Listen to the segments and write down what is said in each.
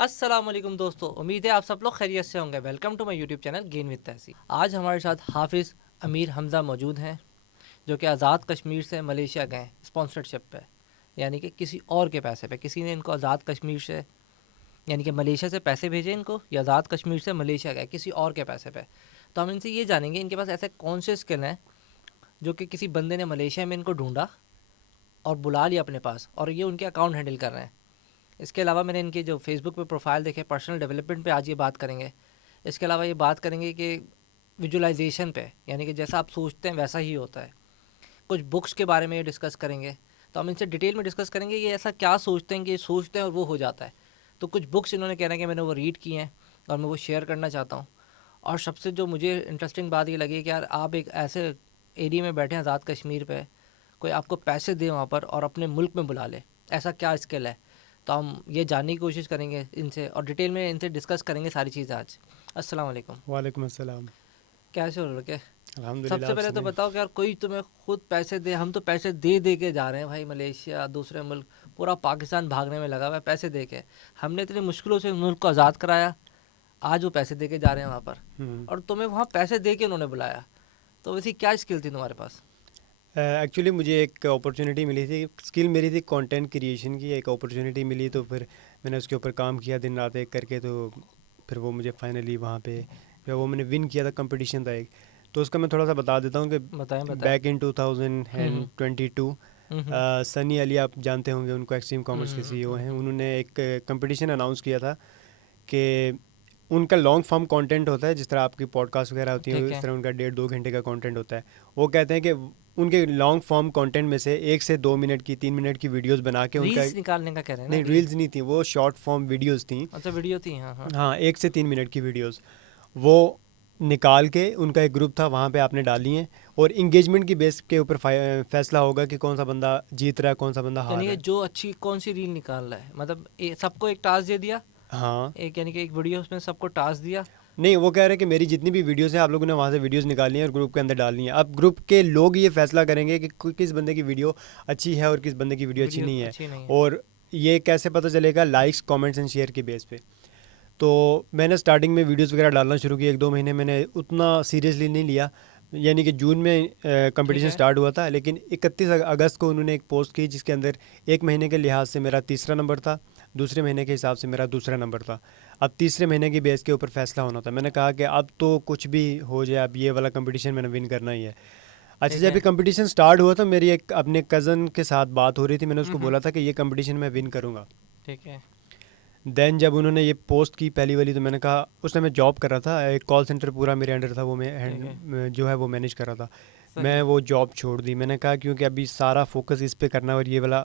अस्सलाम वालेकुम दोस्तों, उम्मीद है आप सब लोग खैरियत से होंगे। Welcome to my YouTube channel gain with Tahseen. आज हमारे साथ हाफिज़ अमीर हमज़ा मौजूद हैं, जो कि आज़ाद कश्मीर से मलेशिया गए स्पॉन्सरशिप पे, यानी कि किसी और के पैसे पे। किसी ने इनको आज़ाद कश्मीर से यानी कि मलेशिया से पैसे भेजे इनको, या आज़ाद कश्मीर से मलेशिया गए किसी और के पैसे पे। तो हम इनसे ये जानेंगे इनके पास ऐसे कौन से स्किल हैं जो कि किसी बंदे ने मलेशिया में इनको ढूंढा और बुला लिया अपने पास, और ये उनके अकाउंट हैंडल कर रहे हैं। इसके अलावा मैंने इनके जो फेसबुक पे प्रोफाइल देखे, पर्सनल डेवलपमेंट पे आज ये बात करेंगे। इसके अलावा ये बात करेंगे कि विजुअलाइजेशन पे, यानी कि जैसा आप सोचते हैं वैसा ही होता है। कुछ बुक्स के बारे में ये डिस्कस करेंगे, तो हम इनसे डिटेल में डिस्कस करेंगे ये ऐसा क्या सोचते हैं कि ये सोचते हैं और वो हो जाता है। तो कुछ बुक्स इन्होंने कह रहे हैं कि मैंने वो रीड की हैं और मैं वो शेयर करना चाहता हूँ। और सबसे जो मुझे इंटरेस्टिंग बात ये लगी कि यार आप एक ऐसे एरिया में बैठे हैं आज़ाद कश्मीर पे, कोई आपको पैसे दे वहाँ पर और अपने मुल्क में बुला ले, ऐसा क्या स्किल है। तो हम ये जानने की कोशिश करेंगे इनसे और डिटेल में इनसे डिस्कस करेंगे सारी चीज़ें आज। अस्सलाम वालेकुम। वालेकुम अस्सलाम। कैसे हो लड़के? अल्हम्दुलिल्लाह, सबसे आप पहले तो सुनाएं। बताओ कि यार कोई तुम्हें खुद पैसे दे, हम तो पैसे दे दे के जा रहे हैं भाई, मलेशिया दूसरे मुल्क, पूरा पाकिस्तान भागने में लगा हुआ है पैसे दे के। हमने इतनी मुश्किलों से मुल्क को आज़ाद कराया, आज वो पैसे दे के जा रहे हैं वहाँ पर, और तुम्हें वहाँ पैसे दे के उन्होंने बुलाया। तो वैसी क्या स्किल थी तुम्हारे पास? एक्चुअली मुझे एक अपॉर्चुनिटी मिली थी, स्किल मेरी थी कंटेंट क्रिएशन की। एक अपॉर्चुनिटी मिली तो फिर मैंने उसके ऊपर काम किया दिन रात एक करके। तो फिर वो मुझे फाइनली वहाँ पे जो वो मैंने विन किया था, कंपटीशन था एक। तो उसका मैं थोड़ा सा बता देता हूँ कि बताएं बताएं। बैक इन 2022 हम्म हम्म सनी अली, आप जानते होंगे उनको, एक्सट्रीम कॉमर्स के सीईओ हैं। हम्म। उन्होंने एक कंपटीशन अनाउंस किया था कि उनका लॉन्ग फॉर्म कंटेंट होता है, जिस तरह आपकी पॉडकास्ट वगैरह होती है ठीक इस है। तरह उनका 1.5-2 घंटे का कंटेंट होता है। वो कहते हैं कि उनके लॉन्ग फॉर्म कंटेंट में से 1 से 2 मिनट की, 3 मिनट की वीडियोस बना के उनका, रील्स निकालने का कह रहे हैं ना, नहीं रील? रील्स नहीं थी, वो शॉर्ट फॉर्म वीडियोस थी। अच्छा, वीडियो थी, हाँ हाँ। हाँ, 1 से 3 मिनट की वीडियोस वो निकाल के उनका एक ग्रुप था वहाँ पे आपने डाली हैं। और इंगेजमेंट की बेस के ऊपर फैसला होगा कि कौन सा बंदा जीत रहा है, कौन सा बंदा हार यानी रहा कि है। जो अच्छी कौन सी रील निकाल रहा है, मतलब सबको एक टास्क दे दिया, हाँ, एक यानी कि एक वीडियो उसमें सबको टास्क दिया। नहीं, वो कह रहे हैं कि मेरी जितनी भी वीडियोस हैं आप लोगों ने वहाँ से वीडियोस निकाली हैं और ग्रुप के अंदर डालनी है। अब ग्रुप के लोग ये फैसला करेंगे कि किस बंदे की वीडियो अच्छी है और किस बंदे की वीडियो अच्छी वीडियो नहीं है। अच्छी नहीं है। और ये कैसे पता चलेगा? लाइक्स, कमेंट्स एंड शेयर के बेस पे। तो मैंने स्टार्टिंग में वीडियोस वगैरह डालना शुरू किया, 1-2 महीने मैंने उतना सीरियसली नहीं लिया। यानी कि जून में ठीक कंपटीशन है। स्टार्ट हुआ था, लेकिन 31 अगस्त को उन्होंने एक पोस्ट की जिसके अंदर एक महीने के लिहाज से मेरा तीसरा नंबर था, दूसरे महीने के हिसाब से मेरा दूसरा नंबर था। अब तीसरे महीने की बेस के ऊपर फैसला होना था। मैंने कहा कि अब तो कुछ भी हो जाए, अब ये वाला कंपटीशन मैंने विन करना ही है। अच्छा, ठीक जब ये है। कंपटीशन स्टार्ट हुआ था, मेरी एक अपने कज़न के साथ बात हो रही थी, मैंने उसको हम्म। बोला था कि ये कंपटीशन मैं विन करूँगा। ठीक है। देन जब उन्होंने ये पोस्ट की पहली वाली, तो मैंने कहा, उस टाइम मैं जॉब कर रहा था, एक कॉल सेंटर पूरा मेरे अंडर था, वो मैं ठीक है। जो है वो मैनेज कर रहा था। मैं सही। वो जॉब छोड़ दी। मैंने कहा क्योंकि अभी सारा फोकस इस पे करना है और ये वाला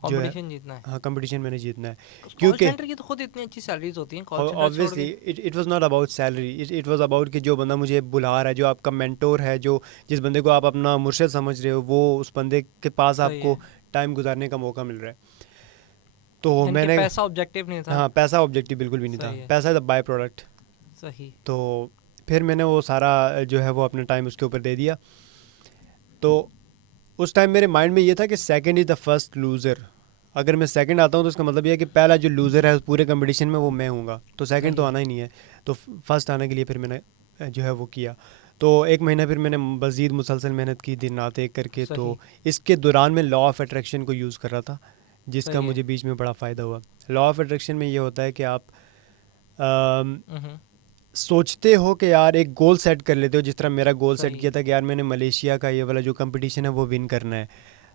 जो है, कंपटीशन जीतना है। हाँ, कंपटीशन मैंने जीतना है। कॉल क्योंकि सेंटर की तो खुद इतनी अच्छी सैलरीज होती हैं, कॉल सेंटर छोड़ ऑब्वियसली के। It was not about salary, it was about कि जो बंदा मुझे बुला रहा है, जो आपका मेंटोर है, जो जिस बंदे को आप अपना मुर्शिद समझ रहे हो, वो उस बंदे के पास सही आपको है। टाइम गुजारने का मौका मिल रहा है। तो यानी कि मैंने, पैसा ऑब्जेक्टिव नहीं था। हाँ, पैसा ऑब्जेक्टिव बिल्कुल भी नहीं था, सही है। पैसा इज़ अ बाय प्रोडक्ट। सही। तो फिर मैंने वो सारा जो है वो अपना टाइम उसके ऊपर दे दिया। तो उस टाइम मेरे माइंड में ये था कि second is the first loser. अगर मैं सेकंड आता हूँ तो उसका मतलब ये है कि पहला जो लूज़र है उस पूरे कंपटीशन में वो मैं हूँगा, तो सेकंड तो सही। आना ही नहीं है। तो फर्स्ट आने के लिए फिर मैंने जो है वो किया। तो एक महीना फिर मैंने मज़ीद मुसलसल मेहनत की, दिन रात एक करके। सही। तो इसके दौरान मैं लॉ ऑफ अट्रैक्शन को यूज़ कर रहा था, जिसका सही है। मुझे बीच में बड़ा फ़ायदा हुआ। लॉ ऑफ अट्रैक्शन में ये होता है कि आप अम, हम्म। सोचते हो कि यार एक गोल सेट कर लेते हो। जिस तरह मेरा गोल सेट सही। किया था कि यार मैंने मलेशिया का ये वाला जो कंपटीशन है वो विन करना है।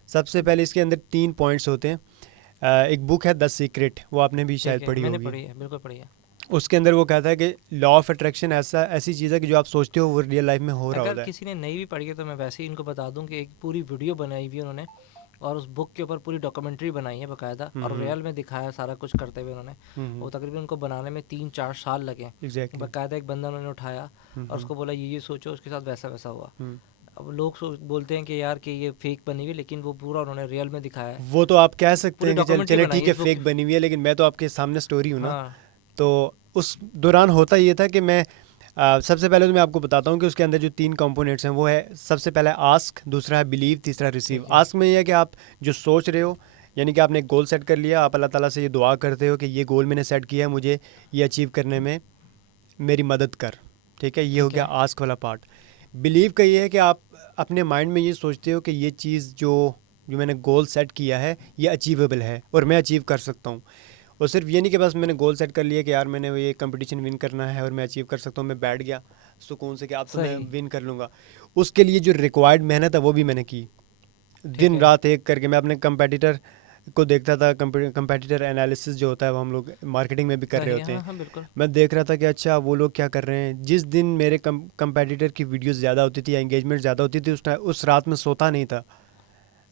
सबसे पहले इसके अंदर 3 पॉइंट्स होते हैं। एक बुक है द सीक्रेट, वो आपने भी ठीक शायद है, पढ़ी मैंने होगी। पढ़ी है, बिल्कुल पढ़ी है। उसके अंदर वो कहता है कि लॉ ऑफ अट्रैक्शन ऐसी चीज़ है कि जो आप सोचते हो वो रियल लाइफ में हो रहा अगर होता है। किसी ने नहीं भी पढ़ी है तो मैं वैसे ही इनको बता दूं कि एक पूरी वीडियो बनाई हुई है उन्होंने, और उस बुक के ऊपर पूरी डॉक्यूमेंट्री बनाई है बाकायदा, और हम्म रियल में दिखाया सारा कुछ करते हुए उन्होंने। वो हम्म तकरीबन उनको बनाने में 3-4 साल लगे। एग्जैक्टली। बाकायदा एक बंदा उन्होंने उठाया और हम्म उसको बोला ये सोचो, उसके साथ वैसा वैसा हुआ। हम्म। अब लोग बोलते हैं कि यार कि ये फेक बनी हुई है, लेकिन वो पूरा उन्होंने रियल में दिखाया है। वो तो आप कह सकते पूरी हैं कि डॉक्यूमेंट्री चले बनाई ठीक है है, इस बुक की। फेक बनी हुई है, लेकिन मैं तो आपके सामने स्टोरी हूँ ना। हाँ। तो उस दौरान होता ये था कि मैं सबसे पहले तो मैं आपको बताता हूँ कि उसके अंदर जो 3 कंपोनेंट्स हैं वो है, सबसे पहले आस्क, दूसरा है बिलीव, तीसरा रिसीव। ठीक है। आस्क में ये है कि आप जो सोच रहे हो यानी कि आपने एक गोल सेट कर लिया, आप अल्लाह ताला से ये दुआ करते हो कि ये गोल मैंने सेट किया है, मुझे ये अचीव करने में मेरी मदद कर, ठीक है। ये हो ठीक गया है। आस्क वाला पार्ट। बिलीव का ये है कि आप अपने माइंड में ये सोचते हो कि ये चीज़ जो जो मैंने गोल सेट किया है ये अचीवेबल है और मैं अचीव कर सकता हूँ। और सिर्फ ये नहीं कि बस मैंने गोल सेट कर लिया कि यार मैंने ये कंपटीशन विन करना है और मैं अचीव कर सकता हूँ, मैं बैठ गया सुकून से कि अब तो मैं सही। विन कर लूँगा। उसके लिए जो रिक्वायर्ड मेहनत है वो भी मैंने की, दिन है। रात एक करके। मैं अपने कंपेटिटर को देखता था, कंपेटिटर एनालिसिस जो होता है वो हम लोग मार्केटिंग में भी कर रहे सही है, होते हाँ हैं। हाँ बिल्कुल। मैं देख रहा था कि अच्छा वो लोग क्या कर रहे हैं। जिस दिन मेरे कंपेटिटर की वीडियोस ज़्यादा होती थी या एंगेजमेंट ज़्यादा होती थी, उस रात में सोता नहीं था।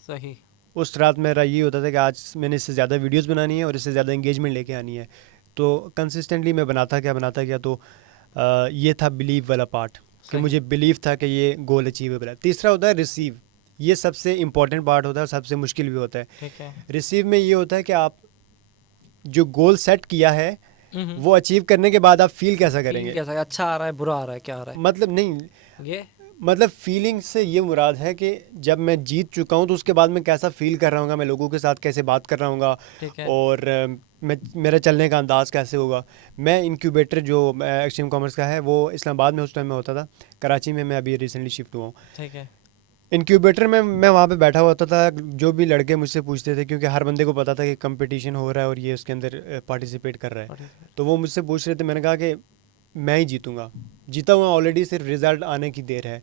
सही। उस रात मेरा ये होता था कि आज मैंने इससे ज़्यादा वीडियोस बनानी है और इससे ज़्यादा एंगेजमेंट लेके आनी है। तो कंसिस्टेंटली मैं बनाता गया। तो ये था बिलीव वाला पार्ट कि सही। मुझे बिलीव था कि ये गोल अचीवेबल है। तीसरा होता है रिसीव। ये सबसे इंपॉर्टेंट पार्ट होता है, सबसे मुश्किल भी होता है। ठीक है। रिसीव में ये होता है कि आप जो गोल सेट किया है हम्म। वो अचीव करने के बाद आप फील कैसा फील करेंगे। कैसा है, अच्छा आ रहा है, बुरा आ रहा है, क्या आ रहा मतलब नहीं, है ये? मतलब फीलिंग से ये मुराद है कि जब मैं जीत चुका हूँ तो उसके बाद मैं कैसा फील कर रहा हूँ, मैं लोगों के साथ कैसे बात कर रहा हूँ ठीक है। और मैं मेरा चलने का अंदाज़ कैसे होगा। मैं इंक्यूबेटर जो एक्सट्रीम कॉमर्स का है वो इस्लामाबाद में उस टाइम में होता था, कराची में मैं अभी रिसेंटली शिफ्ट हुआ हूँ। ठीक है। इंक्यूबेटर में मैं वहाँ पे बैठा होता था, जो भी लड़के मुझसे पूछते थे, क्योंकि हर बंदे को पता था कि कंपटीशन हो रहा है और ये उसके अंदर पार्टिसिपेट कर रहा है। तो वो मुझसे पूछ रहे थे, मैंने कहा कि मैं ही जीतूंगा, जीता हुआ ऑलरेडी, सिर्फ रिज़ल्ट आने की देर है।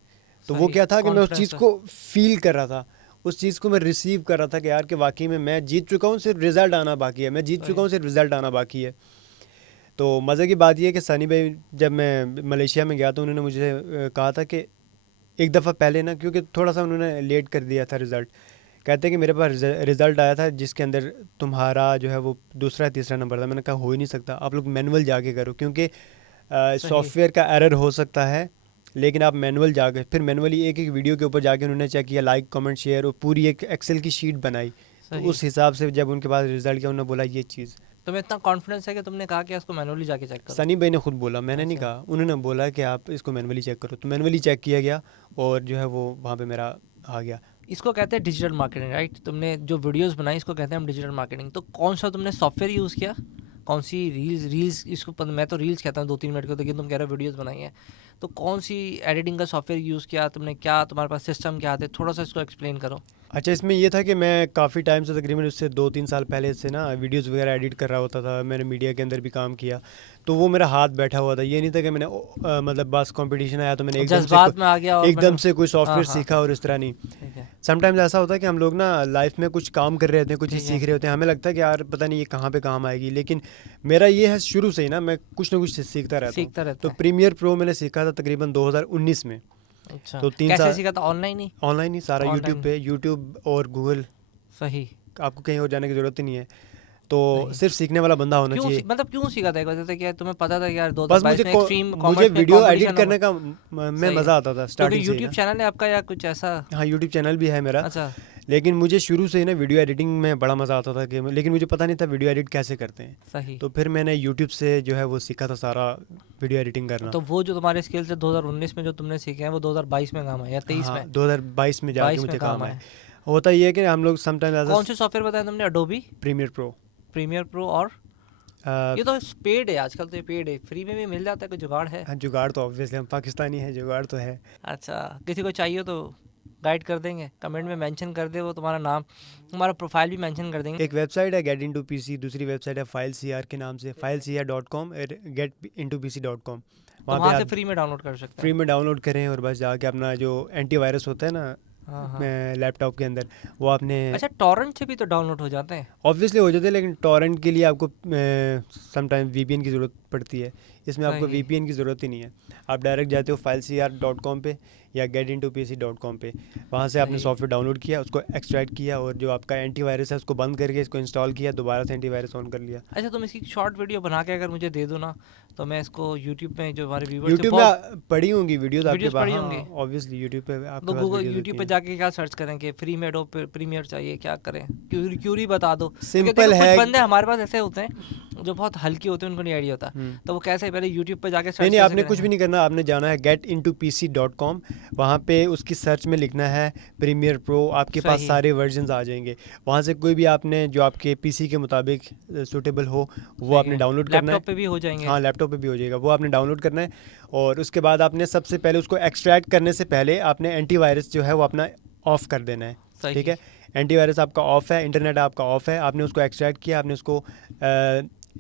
तो वो सही। क्या था कि मैं उस कॉन्फिडेंस चीज़ है। को फील कर रहा था, उस चीज़ को मैं रिसीव कर रहा था कि यार कि वाकई में मैं जीत चुका हूँ, सिर्फ रिज़ल्ट आना बाकी है, मैं जीत चुका सही। हूँ, सिर्फ रिज़ल्ट आना बाकी है। तो मज़े की बात यह है कि सनी भाई जब मैं मलेशिया में गया तो उन्होंने मुझे कहा था कि एक दफ़ा पहले ना, क्योंकि थोड़ा सा उन्होंने लेट कर दिया था रिज़ल्ट, कहते हैं कि मेरे पास रिज़ल्ट आया था जिसके अंदर तुम्हारा जो है वो दूसरा तीसरा नंबर था। मैंने कहा हो ही नहीं सकता, आप लोग मैनुअल जाके करो, क्योंकि सही। सॉफ्टवेयर का एरर हो सकता है, लेकिन आप मैनुअल जाके, फिर मैनुअली एक एक वीडियो के ऊपर जाके उन्होंने चेक किया, लाइक कमेंट शेयर, और पूरी एक एक्सेल की शीट बनाई। तो सही। उस हिसाब से जब उनके पास रिज़ल्ट किया उन्होंने बोला ये चीज़। तुम्हें इतना कॉन्फिडेंस है कि तुमने कहा कि इसको मैनुअली जाके चेक करो? सनी भाई ने खुद बोला, मैंने नहीं अच्छा। कहा, उन्होंने बोला कि आप इसको मैनुअली चेक करो। तो मैनुअली चेक किया गया और जो है वो वहाँ पे मेरा आ गया। इसको कहते हैं डिजिटल मार्केटिंग, राइट? तुमने जो वीडियोस बनाई इसको कहते हैं हम डिजिटल मार्केटिंग। तो कौन सा तुमने सॉफ्टवेयर यूज़ किया? कौन सी रील्स इसको मैं तो रील्स कहता हूँ 2-3 मिनट को, लेकिन तुम कह रहे हो वीडियोस बनाई है, तो कौन सी एडिटिंग का सॉफ्टवेयर यूज़ किया तुमने? क्या तुम्हारे पास सिस्टम क्या थे? थोड़ा सा इसको एक्सप्लेन करो। अच्छा, इसमें ये था कि मैं काफ़ी टाइम से, तकरीबन उससे 2-3 साल पहले से ना वीडियोस वगैरह एडिट कर रहा होता था। मैंने मीडिया के अंदर भी काम किया, तो वो मेरा हाथ बैठा हुआ था। ये नहीं था कि मैंने मतलब बस कंपटीशन आया तो मैंने जज्बात में आ गया और एकदम मैंने। से कोई हाँ सॉफ्टवेयर हाँ। सीखा और इस तरह नहीं। ठीक है। समटाइम्स ऐसा होता है कि हम लोग ना लाइफ में कुछ काम कर रहे होते हैं, कुछ चीज़ ठीक है। सीख रहे होते हैं, हमें लगता है कि यार पता नहीं ये कहाँ पे काम आएगी, लेकिन मेरा ये है शुरू से ही ना मैं कुछ ना कुछ सीखता रहता हूँ। सीखता रहता तो है। प्रीमियर प्रो मैंने सीखा था तकरीबन 2019 में। अच्छा। तो 3 कैसे साल सीखा था? ऑनलाइन ही? ऑनलाइन ही सारा, यूट्यूब ऑनलाइन। पे, यूट्यूब और गूगल, सही। आपको कहीं और जाने की ज़रूरत ही नहीं है। तो सही। सिर्फ सीखने वाला बंदा होना क्यों चाहिए। मतलब क्यों सीखा था? एक वजह से क्या तुम्हें पता था कि यार बस 2022 में एक्सट्रीम मुझे कॉमर्स में वीडियो एडिट कंपटीशन होगा? करने का में सही है। मज़ा आता था तो स्टार्टिंग से ही यूट्यूब ना। चैनल है आपका या कुछ ऐसा? हाँ, यूट्यूब चैनल भी है मेरा, अच्छा। लेकिन मुझे शुरू से ही ना वीडियो एडिटिंग में बड़ा मज़ा आता था कि लेकिन मुझे पता नहीं था वीडियो एडिट कैसे करते हैं। सही। तो फिर मैंने यूट्यूब से जो है वो सीखा था सारा वीडियो एडिटिंग करना। तो वो जो तुम्हारे स्किल्स है 2019 में जो तुमने सीखे हैं वो 2022 में काम आए या 23 हाँ, में? 2022 में जाके 22 में मुझे काम काम आए। आए। होता ये है कि हम लोग समटाइम कौन से सॉफ्टवेयर बताया तुमने? Adobe Premiere Pro. Premiere Pro और ये तो पेड है आजकल, तो ये पेड है, फ्री में भी मिल जाता है, कोई जुगाड़ है? हाँ, जुगाड़ तो ऑब्वियसली हम पाकिस्तानी है, जुगाड़ तो है। अच्छा, किसी को चाहिए तो गाइड कर देंगे, कमेंट में मेंशन कर दे, वो तुम्हारा नाम, तुम्हारा प्रोफाइल भी मेंशन कर देंगे। एक वेबसाइट है गेट इनटू पीसी, दूसरी वेबसाइट है FileCR के नाम से, FileCR.com और getintoPC.com। तो वहाँ वहाँ पे से आप फ्री में डाउनलोड कर सकते फ्री हैं। में डाउनलोड करें और बस जाके अपना जो एंटीवायरस होता है ना हाँ हाँ। लैपटॉप के अंदर, वो आपने अच्छा, टॉरेंट से भी तो डाउनलोड हो जाते हैं? ऑब्वियसली हो जाते हैं, लेकिन टॉरेंट के लिए आपको समटाइम VPN की ज़रूरत पड़ती है। इसमें आपको सही। VPN की ज़रूरत ही नहीं है। आप डायरेक्ट जाते हो FileCR.com पे या getintoPC.com पे, वहाँ से आपने सही। सॉफ्टवेयर डाउनलोड किया, उसको एक्सट्रैक्ट किया और जो आपका एंटीवायरस है उसको बंद करके इसको इंस्टॉल किया, दोबारा से एंटीवायरस ऑन कर लिया। अच्छा, तुम इसकी शॉर्ट वीडियो बना के अगर मुझे दे दो ना, तो मैं इसको यूट्यूब में जो हमारे व्यूवर्स हैं यूट्यूब बहुत में पड़ी होंगी वीडियोस आपके वीडियोस पास। पड़ी हाँ, होंगी। ऑब्वियसली यूट्यूब पे आपके तो पास गूगल वीडियोस यूट्यूब होती पे हैं। जाके क्या सर्च करें कि फ्री में एडोब प्रीमियर चाहिए, क्या करें? क्यूरी बता दो, क्योंकि सिंपल देखो है। कुछ बंदे हमारे पास ऐसे होते हैं जो बहुत हल्के होते हैं, उनको नहीं आइडिया होता, तो वो कैसे पहले यूट्यूब पे जाके नहीं सर्च नहीं, कैसे आपने कुछ भी करें? नहीं करना, आपने जाना है getintoPC.com, वहाँ पे उसकी सर्च में लिखना है प्रीमियर प्रो, आपके पास सही। सारे वर्जन्स आ जाएंगे। वहाँ से कोई भी आपने जो आपके पीसी के मुताबिक सूटेबल हो वो सही आपने है। डाउनलोड करना है। लैपटॉप पे भी हो जाएंगे। हाँ, लैपटॉप पे भी हो जाएगा, वो आपने डाउनलोड करना है। और उसके बाद आपने सबसे पहले उसको एक्सट्रैक्ट करने से पहले आपने एंटीवायरस जो है वो अपना ऑफ़ कर देना है। ठीक सही। है, एंटीवायरस आपका ऑफ़ है, इंटरनेट आपका ऑफ़ है, आपने उसको एक्सट्रैक्ट किया, आपने उसको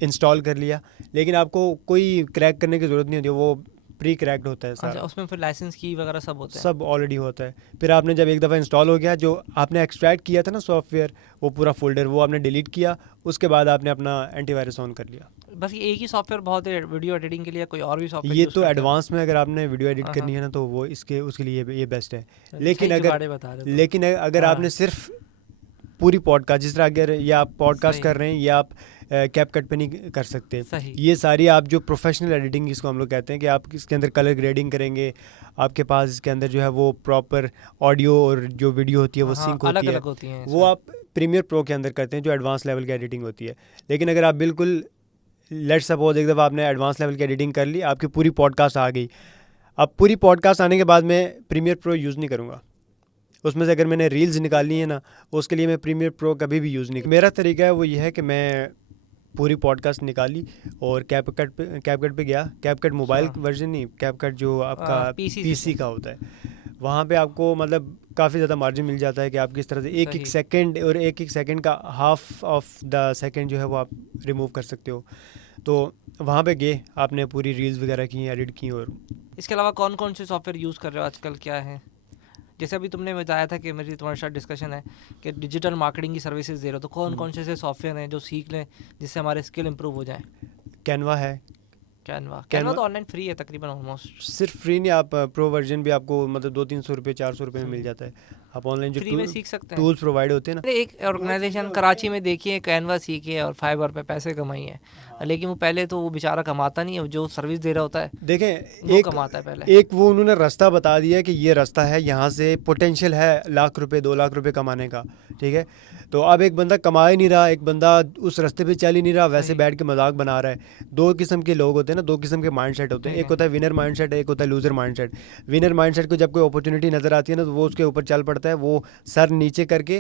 इंस्टॉल कर लिया। लेकिन आपको कोई क्रैक करने की ज़रूरत नहीं होती, वो प्री क्रैक्ड होता है अच्छा, सारा, उसमें फिर लाइसेंस की वगैरह सब होते हैं। सब ऑलरेडी होता है। फिर आपने जब एक दफ़ा इंस्टॉल हो गया, जो आपने एक्सट्रैक्ट किया था ना सॉफ्टवेयर, वो पूरा फोल्डर वो आपने डिलीट किया, उसके बाद आपने अपना एंटीवायरस ऑन कर लिया। बस ये एक ही सॉफ्टवेयर बहुत है वीडियो एडिटिंग के लिए, कोई और भी सॉफ्टवेयर ये यूज़ तो करते हो? एडवांस में अगर आपने वीडियो एडिट हाँ, करनी हाँ। है ना, तो वो इसके उसके लिए ये बेस्ट है। सही लेकिन अगर जुगाड़े बता रहे हो तो। लेकिन अगर हाँ। आपने सिर्फ पूरी पॉडकास्ट, जिस तरह अगर ये आप पॉडकास्ट सही। कर रहे हैं, ये आप कैपकट पे नहीं कर सकते। सही। ये सारी आप जो प्रोफेशनल एडिटिंग जिसको हम लोग कहते हैं, कि आप इसके अंदर कलर ग्रेडिंग करेंगे, आपके पास इसके अंदर जो है वो प्रॉपर ऑडियो और जो वीडियो होती है वो हाँ, सिंक होती अलग है, अलग होती हैं वो इसमें। आप प्रीमियर प्रो के अंदर करते हैं, जो एडवांस लेवल की एडिटिंग होती है। लेकिन अगर आप बिल्कुल, लेट सपोज एक दफ़ा आपने एडवांस लेवल की एडिटिंग कर ली, आपकी पूरी पॉडकास्ट आ गई, अब पूरी पॉडकास्ट आने के बाद मैं प्रीमियर प्रो यूज़ नहीं करूँगा। उसमें से अगर मैंने रील्स निकालनी है ना, उसके लिए मैं प्रीमियर प्रो कभी भी यूज़ नहीं। मेरा तरीका है वो ये है कि मैं पूरी पॉडकास्ट निकाली और कैपकट पे गया। कैपकट मोबाइल अच्छा। वर्जन नहीं, कैपकट जो आपका पीसी पीसी का होता है। वहाँ पे आपको मतलब काफ़ी ज़्यादा मार्जिन मिल जाता है कि आप किस तरह से एक एक सही। सेकंड, और एक एक सेकंड का हाफ ऑफ द सेकंड जो है वो आप रिमूव कर सकते हो। तो वहाँ पे गए, आपने पूरी रील्स वगैरह की, एडिट की। और इसके अलावा कौन कौन से सॉफ्टवेयर यूज़ कर रहे हो आजकल, क्या है? जैसे अभी तुमने बताया था कि मेरी तुम्हारे साथ डिस्कशन है कि डिजिटल मार्केटिंग की सर्विसेज दे रहे हो, तो कौन कौन से ऐसे सॉफ्टवेयर हैं जो सीख लें जिससे हमारे स्किल इंप्रूव हो जाए? कैनवा है। कैनवा तो ऑनलाइन फ्री है तकरीबन ऑलमोस्ट। सिर्फ फ्री नहीं, आप प्रो वर्जन भी आपको मतलब 200-300 रुपये 400 रुपये में मिल जाता है। आप ऑनलाइन जो फ्री में सीख सकते हैं। टूल्स प्रोवाइड होते हैं ना। मैंने एक ऑर्गेनाइजेशन कराची में देखी है, कैनवा सीखी है और फाइवर पे पैसे कमाई है, लेकिन वो पहले तो वो बेचारा कमाता नहीं है, जो सर्विस दे रहा होता है देखें, वो कमाता है पहले। एक वो उन्होंने रास्ता बता दिया कि ये रास्ता है, यहाँ से पोटेंशियल है लाख रुपए 2 लाख रुपए कमाने का। ठीक है, तो अब एक बंदा कमा ही नहीं रहा, एक बंदा उस रास्ते पे चल ही नहीं रहा, वैसे सही। बैठ के मजाक बना रहा है। दो किस्म के लोग होते हैं ना, दो किस्म के माइंडसेट होते हैं। सही एक होता है विनर माइंडसेट, एक होता है लूजर माइंडसेट। विनर माइंडसेट को जब कोई अपॉर्चुनिटी नज़र आती है ना, तो वो उसके ऊपर चल पड़ता है, वो सर नीचे करके,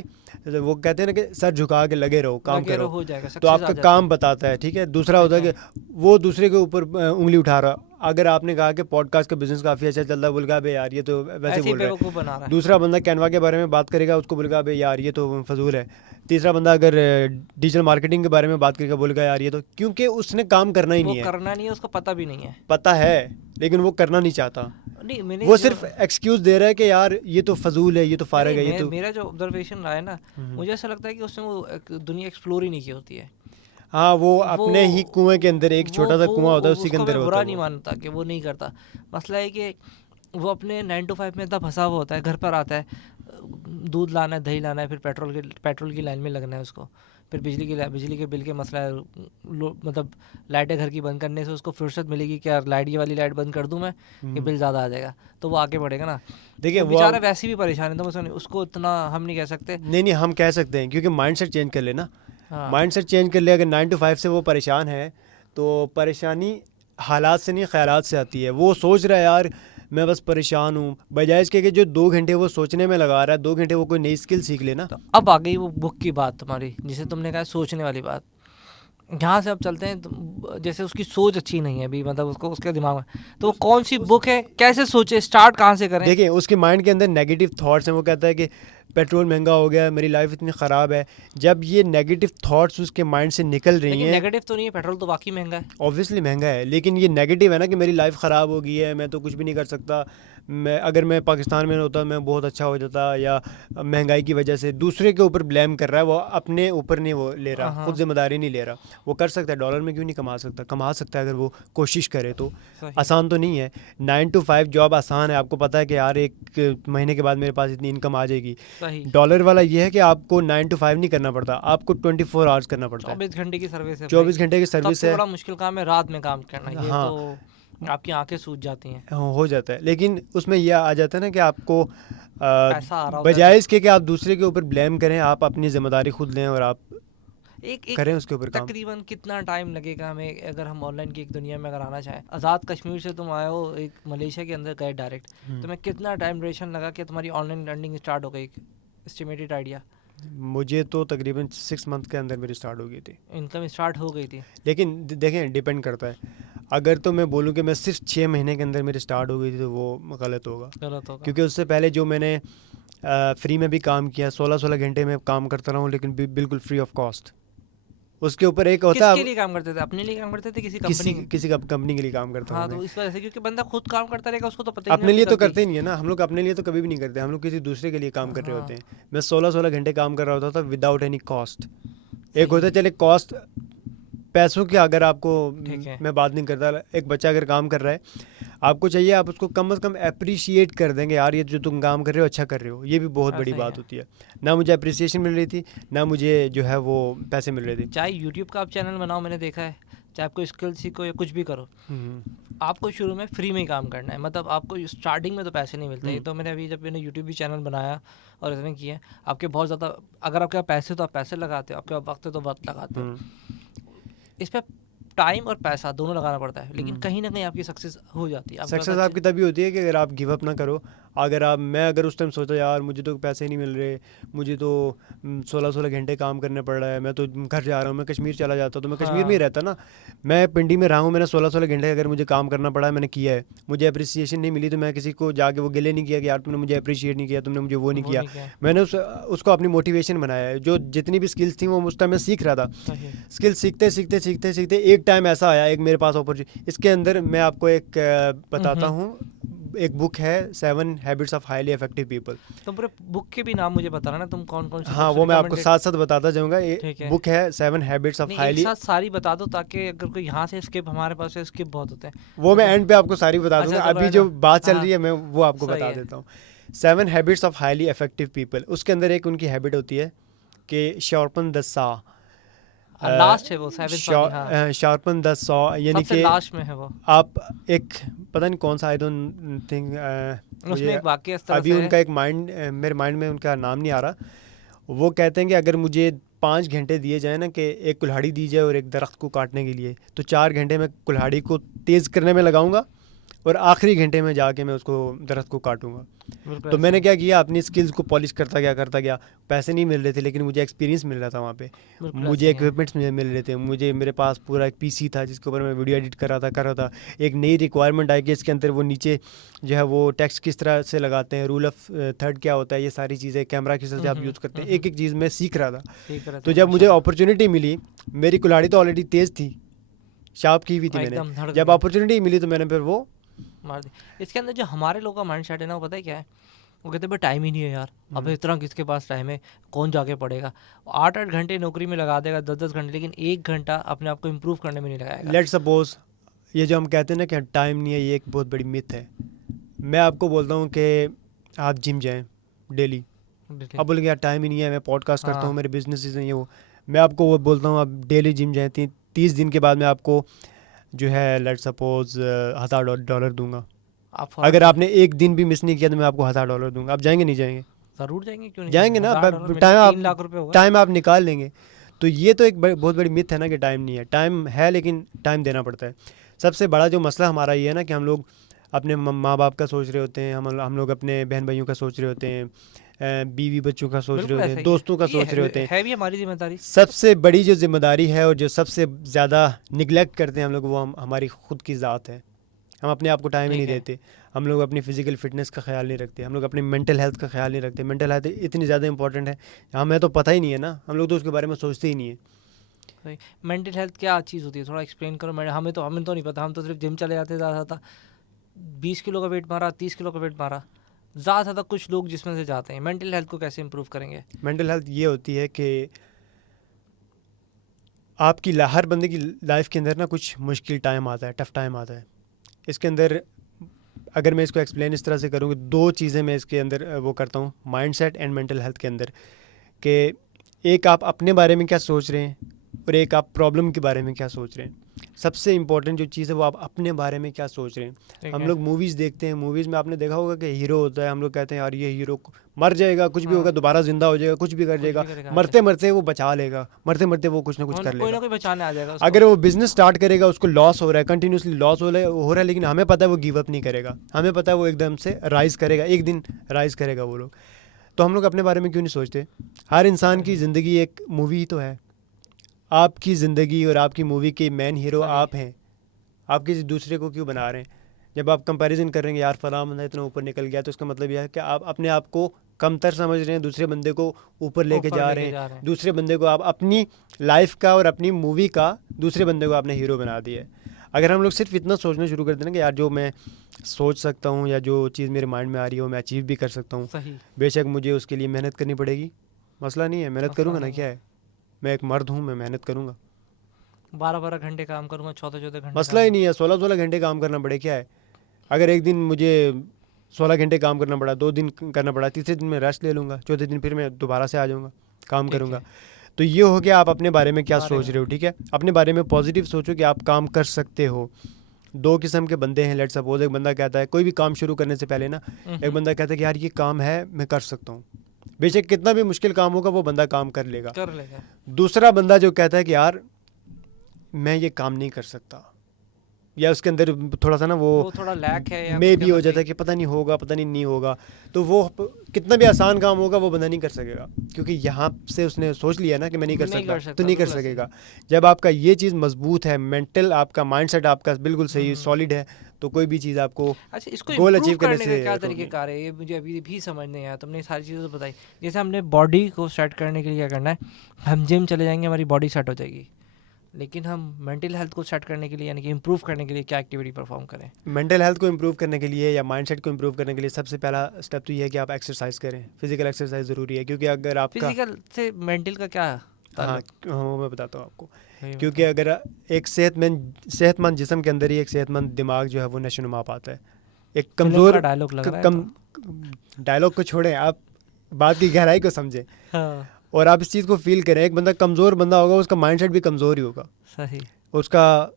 वो कहते हैं ना कि सर झुका के लगे रहो, काम लगे करो, हो जाएगा, तो सक्सेस आ आपका जाती काम है। बताता है। ठीक है, दूसरा होता है कि वो दूसरे के ऊपर उंगली उठा रहा। अगर आपने कहा कि पॉडकास्ट का बिजनेस काफ़ी अच्छा चल रहा है, बोलेगा बे यार ये तो वैसे ऐसे ही बोल रहा है। बेवकूफ़ बना रहा है। दूसरा बंदा कैनवा के बारे में बात करेगा, उसको बोलेगा बे यार ये तो फजूल है। तीसरा बंदा अगर डिजिटल मार्केटिंग के बारे में बात करेगा, बोलेगा यार ये तो, क्योंकि उसने काम करना ही वो नहीं है। करना नहीं है, उसको पता भी नहीं है। पता है लेकिन वो करना नहीं चाहता, नहीं, मैंने वो जो सिर्फ एक्सक्यूज़ दे रहा है कि यार ये तो फजूल है, ये तो फारग है, ये तो। मेरा जो ऑब्जर्वेशन रहा है ना, मुझे ऐसा लगता है कि उसने वो दुनिया एक्सप्लोर ही नहीं की होती है। हाँ, वो अपने ही कुएं के अंदर, एक छोटा सा कुआं होता है, उसी के उसको अंदर मैं होता बुरा है नहीं वो। मानता कि वो नहीं करता। मसला है कि वो अपने 9 to 5 में इतना फंसा हुआ होता है, घर पर आता है, दूध लाना है, दही लाना है, फिर पेट्रोल की लाइन में लगना है उसको, फिर बिजली के बिल के मसला है, मतलब लाइटें घर की बंद करने से उसको फुर्सत मिलेगी क्या, लाइट ये वाली लाइट बंद कर दूं मैं कि बिल ज़्यादा आ जाएगा, तो वो आगे बढ़ेगा ना। देखिए वो बेचारा वैसे भी परेशान है, तो उसको इतना हम नहीं कह सकते। नहीं, हम कह सकते हैं, क्योंकि माइंडसेट चेंज कर लेना। हाँ। माइंडसेट चेंज कर ले। अगर 9 to 5 से वो परेशान है, तो परेशानी हालात से नहीं, ख्यालात से आती है। वो सोच रहा है यार मैं बस परेशान हूँ, बजाय इसके कि जो 2 घंटे वो सोचने में लगा रहा है, 2 घंटे वो कोई नई स्किल सीख लेना। तो अब आ गई वो बुक की बात तुम्हारी, जिसे तुमने कहा सोचने वाली बात। यहाँ से अब चलते हैं जैसे उसकी सोच अच्छी नहीं है अभी, मतलब उसको उसके दिमाग में, तो वो कौन सी बुक है, कैसे सोचे, स्टार्ट कहाँ से करें? देखिए, उसके माइंड के अंदर नेगेटिव थॉट्स हैं। वो कहता है कि पेट्रोल महंगा हो गया, मेरी लाइफ इतनी ख़राब है। जब ये नेगेटिव थॉट्स उसके माइंड से निकल रही लेकिन हैं, नेगेटिव तो नहीं है, पेट्रोल तो वाकई महंगा है। ऑब्वियसली महंगा है, लेकिन ये नेगेटिव है ना कि मेरी लाइफ ख़राब हो गई है, मैं तो कुछ भी नहीं कर सकता। अगर मैं पाकिस्तान में होता मैं बहुत अच्छा हो जाता, या महंगाई की वजह से दूसरे के ऊपर ब्लेम कर रहा है, वो अपने ऊपर नहीं वो ले रहा, हाँ। खुद जिम्मेदारी नहीं ले रहा। वो कर सकता है, डॉलर में क्यों नहीं कमा सकता, कमा सकता है अगर वो कोशिश करे तो। सही। आसान तो नहीं है। 9 to 5 जॉब आसान है, आपको पता है कि यार 1 महीने के बाद मेरे पास इतनी इनकम आ जाएगी। सही। डॉलर वाला ये है कि आपको 9 to 5 नहीं करना पड़ता, आपको 24 आवर्स करना पड़ता है। 24 घंटे की सर्विस है। 24 घंटे की सर्विस सबसे है। बड़ा मुश्किल काम है रात में काम करना, ये हाँ। तो आपकी आंखें सूज जाती हैं। हो जाता है, लेकिन उसमें यह आ जाता है ना कि आपको पैसा आ रहा होता है बजाय इसके कि आप दूसरे के ऊपर ब्लेम करें, आप अपनी जिम्मेदारी खुद लें और आप एक करें उसके ऊपर काम। तकरीबन कितना टाइम लगेगा हमें, अगर हम ऑनलाइन की एक दुनिया में अगर आना चाहें? आज़ाद कश्मीर से तुम आए हो, एक मलेशिया के अंदर गए डायरेक्ट, तुम्हें कितना टाइम ड्यूरेशन लगा कि तुम्हारी ऑनलाइन लर्निंग स्टार्ट हो गई? Estimated idea. मुझे तो तकरीबन 6 मंथ के अंदर मेरी स्टार्ट हो गई थी। इनकम स्टार्ट हो गई थी? लेकिन देखें, डिपेंड करता है। अगर तो मैं बोलूँ कि मैं सिर्फ 6 महीने के अंदर मेरी स्टार्ट हो गई थी तो वो गलत होगा, गलत होगा। क्योंकि उससे पहले जो मैंने फ्री में भी काम किया, 16-16 घंटे में काम करता रहा हूँ, लेकिन बिल्कुल फ्री ऑफ कॉस्ट। उसके ऊपर एक होता किसके है, लिए काम करते थे? अपने लिए काम करते थे, किसी किसी कंपनी? किसी कंपनी के लिए काम करता हूँ हाँ, मैं। तो इस वजह से, क्योंकि बंदा खुद काम करता रहेगा उसको तो पता ही नहीं अपने लिए तो गलती। करते ही नहीं है ना, हम लोग अपने लिए तो कभी भी नहीं करते, हम लोग किसी दूसरे के लिए काम कर रहे हाँ, होते हैं। मैं 16-16 घंटे काम कर रहा होता था विदाउट एनी कॉस्ट। सही एक होता है। है चले कॉस्ट पैसों की, अगर आपको ठीक है। मैं बात नहीं करता। एक बच्चा अगर काम कर रहा है, आपको चाहिए आप उसको कम से कम अप्रिशिएट कर देंगे, यार ये जो तुम काम कर रहे हो अच्छा कर रहे हो, ये भी बहुत बड़ी ऐसा ही बात है। होती है। ना मुझे अप्रिसिएशन मिल रही थी, ना मुझे जो है वो पैसे मिल रहे थे। चाहे यूट्यूब का आप चैनल बनाओ, मैंने देखा है, चाहे आपको स्किल सीखो या कुछ भी करो, आपको शुरू में फ्री में ही काम करना है। मतलब आपको स्टार्टिंग में तो पैसे नहीं मिलते। ये तो मैंने अभी जब मैंने यूट्यूब भी चैनल बनाया और इतने किए, आपके बहुत ज़्यादा, अगर आपके पास पैसे तो आप पैसे लगाते हो, आपके पास वक्त है तो वक्त लगाते हो। इस पर टाइम और पैसा दोनों लगाना पड़ता है, लेकिन कहीं ना कहीं आपकी सक्सेस हो जाती है। आपके पास सक्सेस आपकी तभी होती है कि अगर आप गिव अप ना करो। मैं अगर उस टाइम सोचा यार मुझे तो पैसे नहीं मिल रहे, मुझे तो 16-16 घंटे काम करने पड़ रहा है, मैं तो घर जा रहा हूँ, मैं कश्मीर चला जाता तो मैं कश्मीर में ही हाँ, रहता ना। मैं पिंडी में रहा हूँ, मैंने 16-16 घंटे अगर मुझे काम करना पड़ा है, मैंने किया है, मुझे अप्रिसिएशन नहीं मिली तो मैं किसी को जाके वो गिले नहीं किया कि यार तुमने मुझे अप्रिशिएट नहीं किया, तुमने मुझे वो नहीं वो किया। नहीं किया। मैंने उसको अपनी मोटिवेशन बनाया है। जो जितनी भी स्किल्स थी वो उस टाइम मैं सीख रहा था। सही। स्किल सीखते सीखते सीखते सीखते एक टाइम ऐसा आया, एक मेरे पास अपॉर्चुनिटी। इसके अंदर मैं आपको एक बताता हूँ, एक बुक है 7 habits of highly effective people. तुम पूरे बुक के भी नाम मुझे बताना ना, तुम कौन कौन सी हाँ, बुक्स वो मैं आपको रिकमेंडेड? साथ साथ बताता जाऊँगा। ये ठीक है। बुक है 7 हैबिट्स ऑफ नहीं, एक हाईली। साथ सारी बता दो, ताकि अगर कोई यहाँ से स्किप, हमारे पास से स्किप बहुत होते हैं वो मैं तो। एंड पे आपको सारी बता अच्छा, दूंगा, चलो अभी है जो ना। बात चल हाँ, रही है मैं वो आपको सही बता है। देता हूँ। 7 habits of highly effective people, उसके अंदर एक उनकी हैबिट होती है कि शार्पन द सॉ। लास्ट है वो 7th वाली, हाँ, शार्पन द सॉ, यानी सबसे कि लास्ट में है वो। आप एक, पता नहीं कौन सा, आई डोंट थिंक, उसमें मुझे एक वाक्य इस तरह अभी से उनका है। एक मेरे माइंड में उनका नाम नहीं आ रहा। वो कहते हैं कि अगर मुझे 5 घंटे दिए जाए ना, कि एक कुल्हाड़ी दी जाए और एक दरख्त को काटने के लिए, तो 4 घंटे में कुल्हाड़ी को तेज़ करने में लगाऊंगा और आखिरी घंटे में जाके मैं उसको दरख्त को काटूंगा। बिल्कुल तो ऐसा मैंने ही। क्या किया, अपनी स्किल्स को पॉलिश करता गया। पैसे नहीं मिल रहे थे, लेकिन मुझे एक्सपीरियंस मिल रहा था वहाँ पे। बिल्कुल मुझे ऐसा ही है। इक्विपमेंट्स मिल रहे थे, मेरे पास पूरा एक पीसी था जिसके ऊपर मैं वीडियो एडिट कर रहा था। एक नई रिक्वायरमेंट आई कि इसके अंदर वो नीचे जो है वो टेक्स्ट किस तरह से लगाते हैं, रूल ऑफ थर्ड क्या होता है, ये सारी चीज़ें, कैमरा किस तरह से आप यूज़ करते हैं, एक एक चीज़ मैं सीख रहा था। ठीक रहता तो है जब मुझे माशाल्लाह। अपॉर्चुनिटी मिली, मेरी कुल्हाड़ी तो ऑलरेडी तेज़ थी, शार्प की हुई थी मैंने। एकदम धड़क जब गया, अपॉर्चुनिटी मिली तो मैंने फिर वो मार दी। इसके अंदर जो हमारे लोगों का माइंड सेट है ना, वो पता है क्या है? वो कहते हैं भाई टाइम ही नहीं है यार, अब इतना किसके पास टाइम है, कौन जाके पढ़ेगा। 8-8 घंटे नौकरी में लगा देगा, 10-10 घंटे, लेकिन 1 घंटा अपने आप को इम्प्रूव करने में नहीं लगाएगा। लेट सपोज, ये जो हम कहते हैं ना कि टाइम नहीं है, ये एक बहुत बड़ी मिथ है। मैं आपको बोलता हूँ कि आप जिम जाएं डेली। बिल्कुल। आप बोलेंगे यार टाइम ही नहीं है, मैं पॉडकास्ट करता हूँ, हाँ, मेरे बिजनेस हैं ये वो। मैं आपको वो बोलता हूँ, आप डेली जिम जाएं। 30 दिन के बाद मैं आपको जो है लेट सपोज $1000 दूंगा। आप फौरन अगर से आपने एक दिन भी मिस नहीं किया तो मैं आपको $1000 दूंगा। आप जाएंगे नहीं जाएंगे? ज़रूर जाएंगे, क्यों नहीं जाएंगे जाएंगे? ना। $1000 मिलना टाइम 3 लाख रुपए आप होगा। टाइम आप निकाल लेंगे। तो ये तो एक बहुत बड़ी मिथ है ना कि टाइम नहीं है। टाइम है, लेकिन टाइम देना पड़ता है। सबसे बड़ा जो मसला हमारा ये है ना कि हम लोग अपने माँ बाप का सोच रहे होते हैं, हम लोग अपने बहन भाइयों का सोच रहे होते हैं, बीवी बच्चों का सोच रहे बिल्कुल होते ऐसा हैं, ही है। दोस्तों का ये सोच रहे होते हैं। है भी हमारी जिम्मेदारी। सबसे बड़ी जो जिम्मेदारी है और जो सबसे ज़्यादा निगलेक्ट करते हैं हम लोग, वो हमारी खुद की ज़ात है। हम अपने आप को टाइम ही नहीं ठीक है। देते। हम लोग अपनी फिजिकल फिटनेस का ख्याल नहीं रखते, हम लोग अपनी मेंटल हेल्थ का ख्याल नहीं रखते। मेंटल हेल्थ इतनी ज़्यादा इंपॉर्टेंट है, हमें तो पता ही नहीं है ना, हम लोग तो उसके बारे में सोचते ही नहीं है। मेंटल हेल्थ क्या चीज़ होती है, थोड़ा एक्सप्लेन करो। हमें तो नहीं पता। हम तो सिर्फ जिम चले जाते, ज़्यादा था 20 किलो का वेट मारा, 30 किलो का वेट मारा, ज़्यादा था कुछ लोग जिसमें से जाते हैं। मेंटल हेल्थ को कैसे इंप्रूव करेंगे? मेंटल हेल्थ ये होती है कि आपकी हर बंदे की लाइफ के अंदर ना कुछ मुश्किल टाइम आता है, टफ़ टाइम आता है। इसके अंदर अगर मैं इसको एक्सप्लेन इस तरह से करूँगी, 2 चीज़ें मैं इसके अंदर वो करता हूँ mind set and mental health के अंदर, कि एक आप अपने बारे में क्या सोच रहे हैं और एक आप प्रॉब्लम के बारे में क्या सोच रहे हैं। सबसे इम्पोर्टेंट जो चीज़ है वो आप अपने बारे में क्या सोच रहे हैं। ठीक हम है। लोग मूवीज़ देखते हैं, मूवीज़ में आपने देखा होगा कि हीरो होता है, हम लोग कहते हैं यार ये हीरो मर जाएगा, कुछ भी हाँ, होगा, दोबारा जिंदा हो जाएगा, कुछ भी कर कुछ जाएगा, भी करेगा, मरते मरते वो बचा लेगा, मरते मरते वो कुछ ना कुछ कर कोई ना लेगा। कोई बचाने आ जाएगा उसको। अगर वो बिजनेस स्टार्ट करेगा, उसको लॉस हो रहा है, कंटिन्यूसली लॉस हो रहा है, लेकिन हमें पता है वो गिव अप नहीं करेगा, हमें पता है वो एकदम से राइज करेगा, एक दिन राइज करेगा वो लोग। तो हम लोग अपने बारे में क्यों नहीं सोचते। हर इंसान की सही। ज़िंदगी एक मूवी ही तो है। आपकी ज़िंदगी और आपकी मूवी के मेन हीरो सही। आप हैं। आप किसी दूसरे को क्यों बना रहे हैं। जब आप कंपैरिजन करेंगे यार फलां बंदा इतना ऊपर निकल गया, तो उसका मतलब यह है कि आप अपने आप को कमतर समझ रहे हैं, दूसरे बंदे को ऊपर लेके ऊपर जा लेके रहे जा हैं। रहे हैं। दूसरे बंदे को आप अपनी लाइफ का और अपनी मूवी का दूसरे बंदे को आपने हीरो बना दिया है। अगर हम लोग सिर्फ इतना सोचना शुरू कर दें ना कि यार जो मैं सोच सकता हूँ या जो चीज़ मेरे माइंड में आ रही है वो मैं अचीव भी कर सकता हूँ, सही। बेशक मुझे उसके लिए मेहनत करनी पड़ेगी, मसला नहीं है, मेहनत मसला करूँगा ना, नहीं क्या है। है, मैं एक मर्द हूँ, मैं मेहनत करूँगा, 12-12 घंटे काम करूंगा, 14-14 घंटे मसला काम। ही नहीं है। 16-16 घंटे काम करना पड़े, क्या है। अगर एक दिन मुझे 16 घंटे काम करना पड़ा, 2 दिन करना पड़ा, तीसरे दिन मैं रेस्ट ले लूँगा, चौथे दिन फिर मैं दोबारा से आ जाऊँगा, काम ठीक करूँगा। है। तो ये हो गया आप अपने बारे में क्या बारे सोच में। रहे हो, ठीक है। अपने बारे में पॉजिटिव सोचो कि आप काम कर सकते हो। दो किस्म के बंदे हैं, लेट सपोज एक बंदा कहता है कोई भी काम शुरू करने से पहले ना, एक बंदा कहता है कि यार ये काम है मैं कर सकता हूँ, बेशक कितना भी मुश्किल काम होगा वो बंदा काम कर लेगा। कर लेगा। दूसरा बंदा जो कहता है कि यार मैं ये काम नहीं कर सकता, या उसके अंदर थोड़ा सा ना वो थोड़ा लैक है या मे उसके भी हो अंदर जाता है कि पता नहीं होगा, पता नहीं होगा, तो वो कितना भी आसान काम होगा वो बंदा नहीं कर सकेगा, क्योंकि यहाँ से उसने सोच लिया ना कि मैं नहीं कर सकता, तो नहीं कर बिल्कुल ऐसे ही। सकेगा। जब आपका ये चीज़ मजबूत है, मेंटल आपका माइंडसेट आपका बिल्कुल सही हम्म। सॉलिड है, तो कोई भी चीज़ आपको अच्छा, इसको गोल इम्प्रूव अचीव करने करने का से क्या रोक नहीं। तरीक़ेकार है, ये मुझे अभी भी समझ नहीं आया। तुमने ये सारी चीज़ें तो बताई। जैसे हमने बॉडी को सेट करने के लिए क्या करना है, हम जिम चले जाएंगे, हमारी बॉडी सेट हो जाएगी। लेकिन हम मेंटल हेल्थ को सेट करने के लिए, यानी कि इम्प्रूव करने के लिए क्या एक्टिविटी परफॉर्म करें। मेंटल हेल्थ को इम्प्रूव करने के लिए या माइंडसेट को इम्प्रूव करने के लिए सबसे पहला स्टेप तो ये है कि आप एक्सरसाइज करें। फिजिकल एक्सरसाइज ज़रूरी है, क्योंकि अगर आपका फिजिकल से मेंटल का क्या हाँ ताल्लुक। हाँ मैं बताता हूँ आपको। वही क्योंकि बताओ। अगर एक सेहतमंद जिस्म के अंदर ही एक सेहतमंद दिमाग जो है वो नशोनुमा पाता है। एक फिल्म कमज़ोर का डायलॉग लग रहा है कम डायलॉग को छोड़ें, आप बात की गहराई को समझें हाँ, और आप इस चीज़ को फील करें। एक बंदा कमज़ोर बंदा होगा, उसका माइंडसेट भी कमज़ोर ही होगा, सही। उसका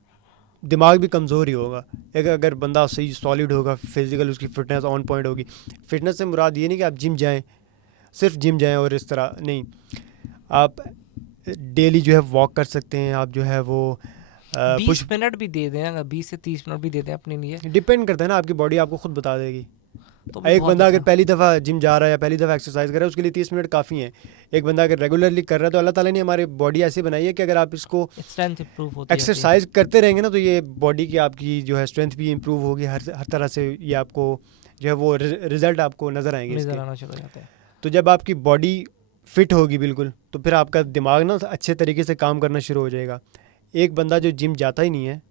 दिमाग भी कमज़ोर ही होगा। एक अगर बंदा सही सॉलिड होगा, फिजिकल उसकी फिटनेस ऑन पॉइंट होगी। फिटनेस से मुराद ये नहीं कि आप जिम जाएं, सिर्फ जिम जाएं और इस तरह नहीं, आप डेली जो है वॉक कर सकते हैं, आप जो है वो 20 मिनट भी दे दें, अगर 20 से 30 मिनट भी दे दें अपने लिए, डिपेंड करता है ना, आपकी बॉडी आपको खुद बता देगी। तो भी एक बहुत बंदा अगर अच्छा। पहली दफ़ा जिम जा रहा है या पहली दफ़ा एक्सरसाइज कर रहा है, उसके लिए 30 मिनट काफ़ी हैं। एक बंदा अगर रेगुलरली कर रहा है, तो अल्लाह ताला ने हमारी बॉडी ऐसी बनाई है कि अगर आप इसको स्ट्रेंथ इंप्रूव होती जाती है। एक्सरसाइज करते रहेंगे ना, तो ये बॉडी की आपकी जो है स्ट्रेंथ भी इंप्रूव होगी, हर तरह से ये आपको जो है वो रिजल्ट आपको नज़र आएंगे नजर इसके। आना शुरू हो जाता है। तो जब आपकी बॉडी फिट होगी बिल्कुल, तो फिर आपका दिमाग ना अच्छे तरीके से काम करना शुरू हो जाएगा। एक बंदा जो जिम जाता ही नहीं है,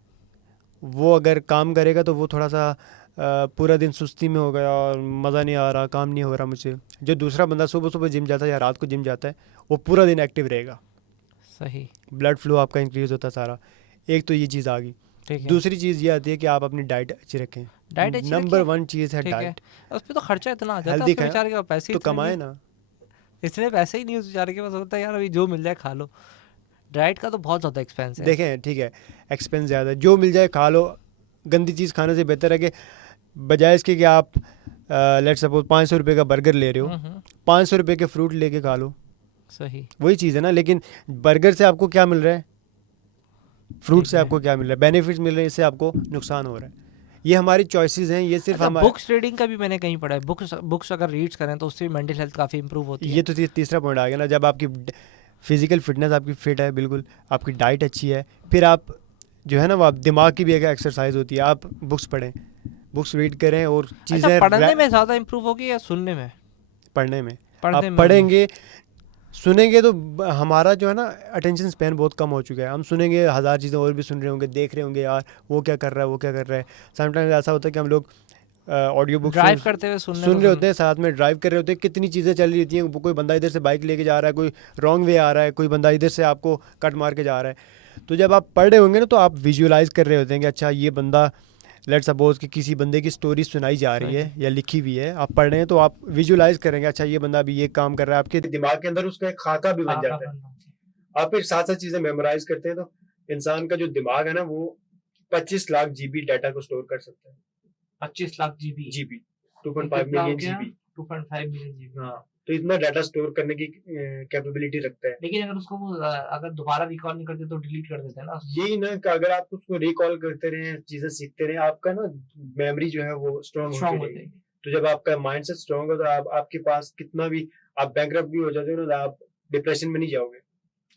वो अगर काम करेगा तो वो थोड़ा सा पूरा दिन सुस्ती में हो गया और मज़ा नहीं आ रहा, काम नहीं हो रहा मुझसे। जो दूसरा बंदा सुबह सुबह जिम जाता है या रात को जिम जाता है, वो पूरा दिन एक्टिव रहेगा, सही। ब्लड फ्लो आपका इंक्रीज़ होता है सारा। एक तो ये चीज़ आ गई। ठीक है। दूसरी चीज़ ये आती है कि आप अपनी डाइट अच्छी रखें। डाइट अच्छी नंबर रखिए। 1 चीज़ है ठीक है। डाइट। उस पे तो खर्चा इतना आ जाता है, हेल्दी उसके बेचारे के पास पैसे तो इतने नहीं कमाए है। ना। इतने पैसे ही नहीं उस बेचारे के पास, होता है यार अभी जो मिल जाए खा लो। डाइट का तो बहुत ज़्यादा एक्सपेंस है। देखें ठीक है, एक्सपेंस ज़्यादा है, जो मिल जाए खा लो। गंदी चीज़ खाने से बेहतर है कि बजाय इसके कि आप लेट्स सपोज 500 रुपये का बर्गर ले रहे हो, 500 रुपये के फ्रूट लेके खा लो। सही। वही चीज़ है ना। लेकिन बर्गर से आपको क्या मिल रहा है, फ्रूट ठीक से है। आपको क्या मिल रहा है, बेनिफिट्स मिल रहे हैं, इससे आपको नुकसान हो रहा है। ये हमारी चॉइसेस हैं, ये सिर्फ अच्छा, हमारे। बुक्स रीडिंग का भी मैंने कहीं पढ़ा है। बुक्स अगर रीड्स करें तो उससे मेंटल हेल्थ काफ़ी इंप्रूव होती है। ये तो तीसरा पॉइंट आ गया ना। जब आपकी फिजिकल फिटनेस आपकी फिट है बिल्कुल, आपकी डाइट अच्छी है, फिर आप जो है ना वो आप दिमाग की भी एक एक्सरसाइज होती है। आप बुक्स पढ़ें, बुक्स रीड करें और अच्छा, चीज़ें पढ़ने में ज़्यादा इंप्रूव होगी या सुनने में? पढ़ने में। पढ़ने आप में होगी। पढ़ेंगे, सुनेंगे तो हमारा जो है ना अटेंशन स्पैन बहुत कम हो चुका है। हम सुनेंगे, हज़ार चीज़ें और भी सुन रहे होंगे, देख रहे होंगे यार वो क्या कर रहा है, वो क्या कर रहा है। समटाइम्स ऐसा होता है कि हम लोग ऑडियो बुक ड्राइव करते हुए सुन रहे होते हैं, साथ में ड्राइव कर रहे होते हैं, कितनी चीज़ें चल रही होती हैं। कोई बंदा इधर से बाइक लेके जा रहा है, कोई रॉन्ग वे आ रहा है, कोई बंदा इधर से आपको कट मार के जा रहा है। तो जब आप पढ़ रहे होंगे ना, तो आप विजुअलाइज कर रहे होते हैं कि अच्छा ये बंदा, लेट सपोज कि किसी बंदे की स्टोरी सुनाई जा रही है या लिखी हुई है, आप पढ़ रहे हैं, तो आप विजुअलाइज करेंगे अच्छा ये बंदा अभी ये काम कर रहा है, आपके दिमाग के अंदर उसका एक खाका भी बन जाता है। आप फिर साथ साथ चीजें मेमोराइज करते हैं तो इंसान का जो दिमाग है ना वो 25 लाख जीबी डाटा को स्टोर कर सकता है। 25 lakh GB GB 2.5 million GB 2.5 million GB. हाँ, तो इतना डाटा स्टोर करने की कैपेबिलिटी रखता है। लेकिन अगर उसको वो अगर दोबारा रिकॉल नहीं करते तो डिलीट कर देते हैं ना। यही ना कि अगर आप उसको रिकॉल करते रहे, चीजें सीखते रहे, आपका ना मेमोरी जो है वो स्ट्रांग स्ट्रॉन्ग होती हो रहेगी। जाएगी। तो जब आपका माइंडसेट स्ट्रांग हो तो आपके पास कितना भी आप बैंकरप्ट भी हो जाते हो ना, आप डिप्रेशन में नहीं जाओगे।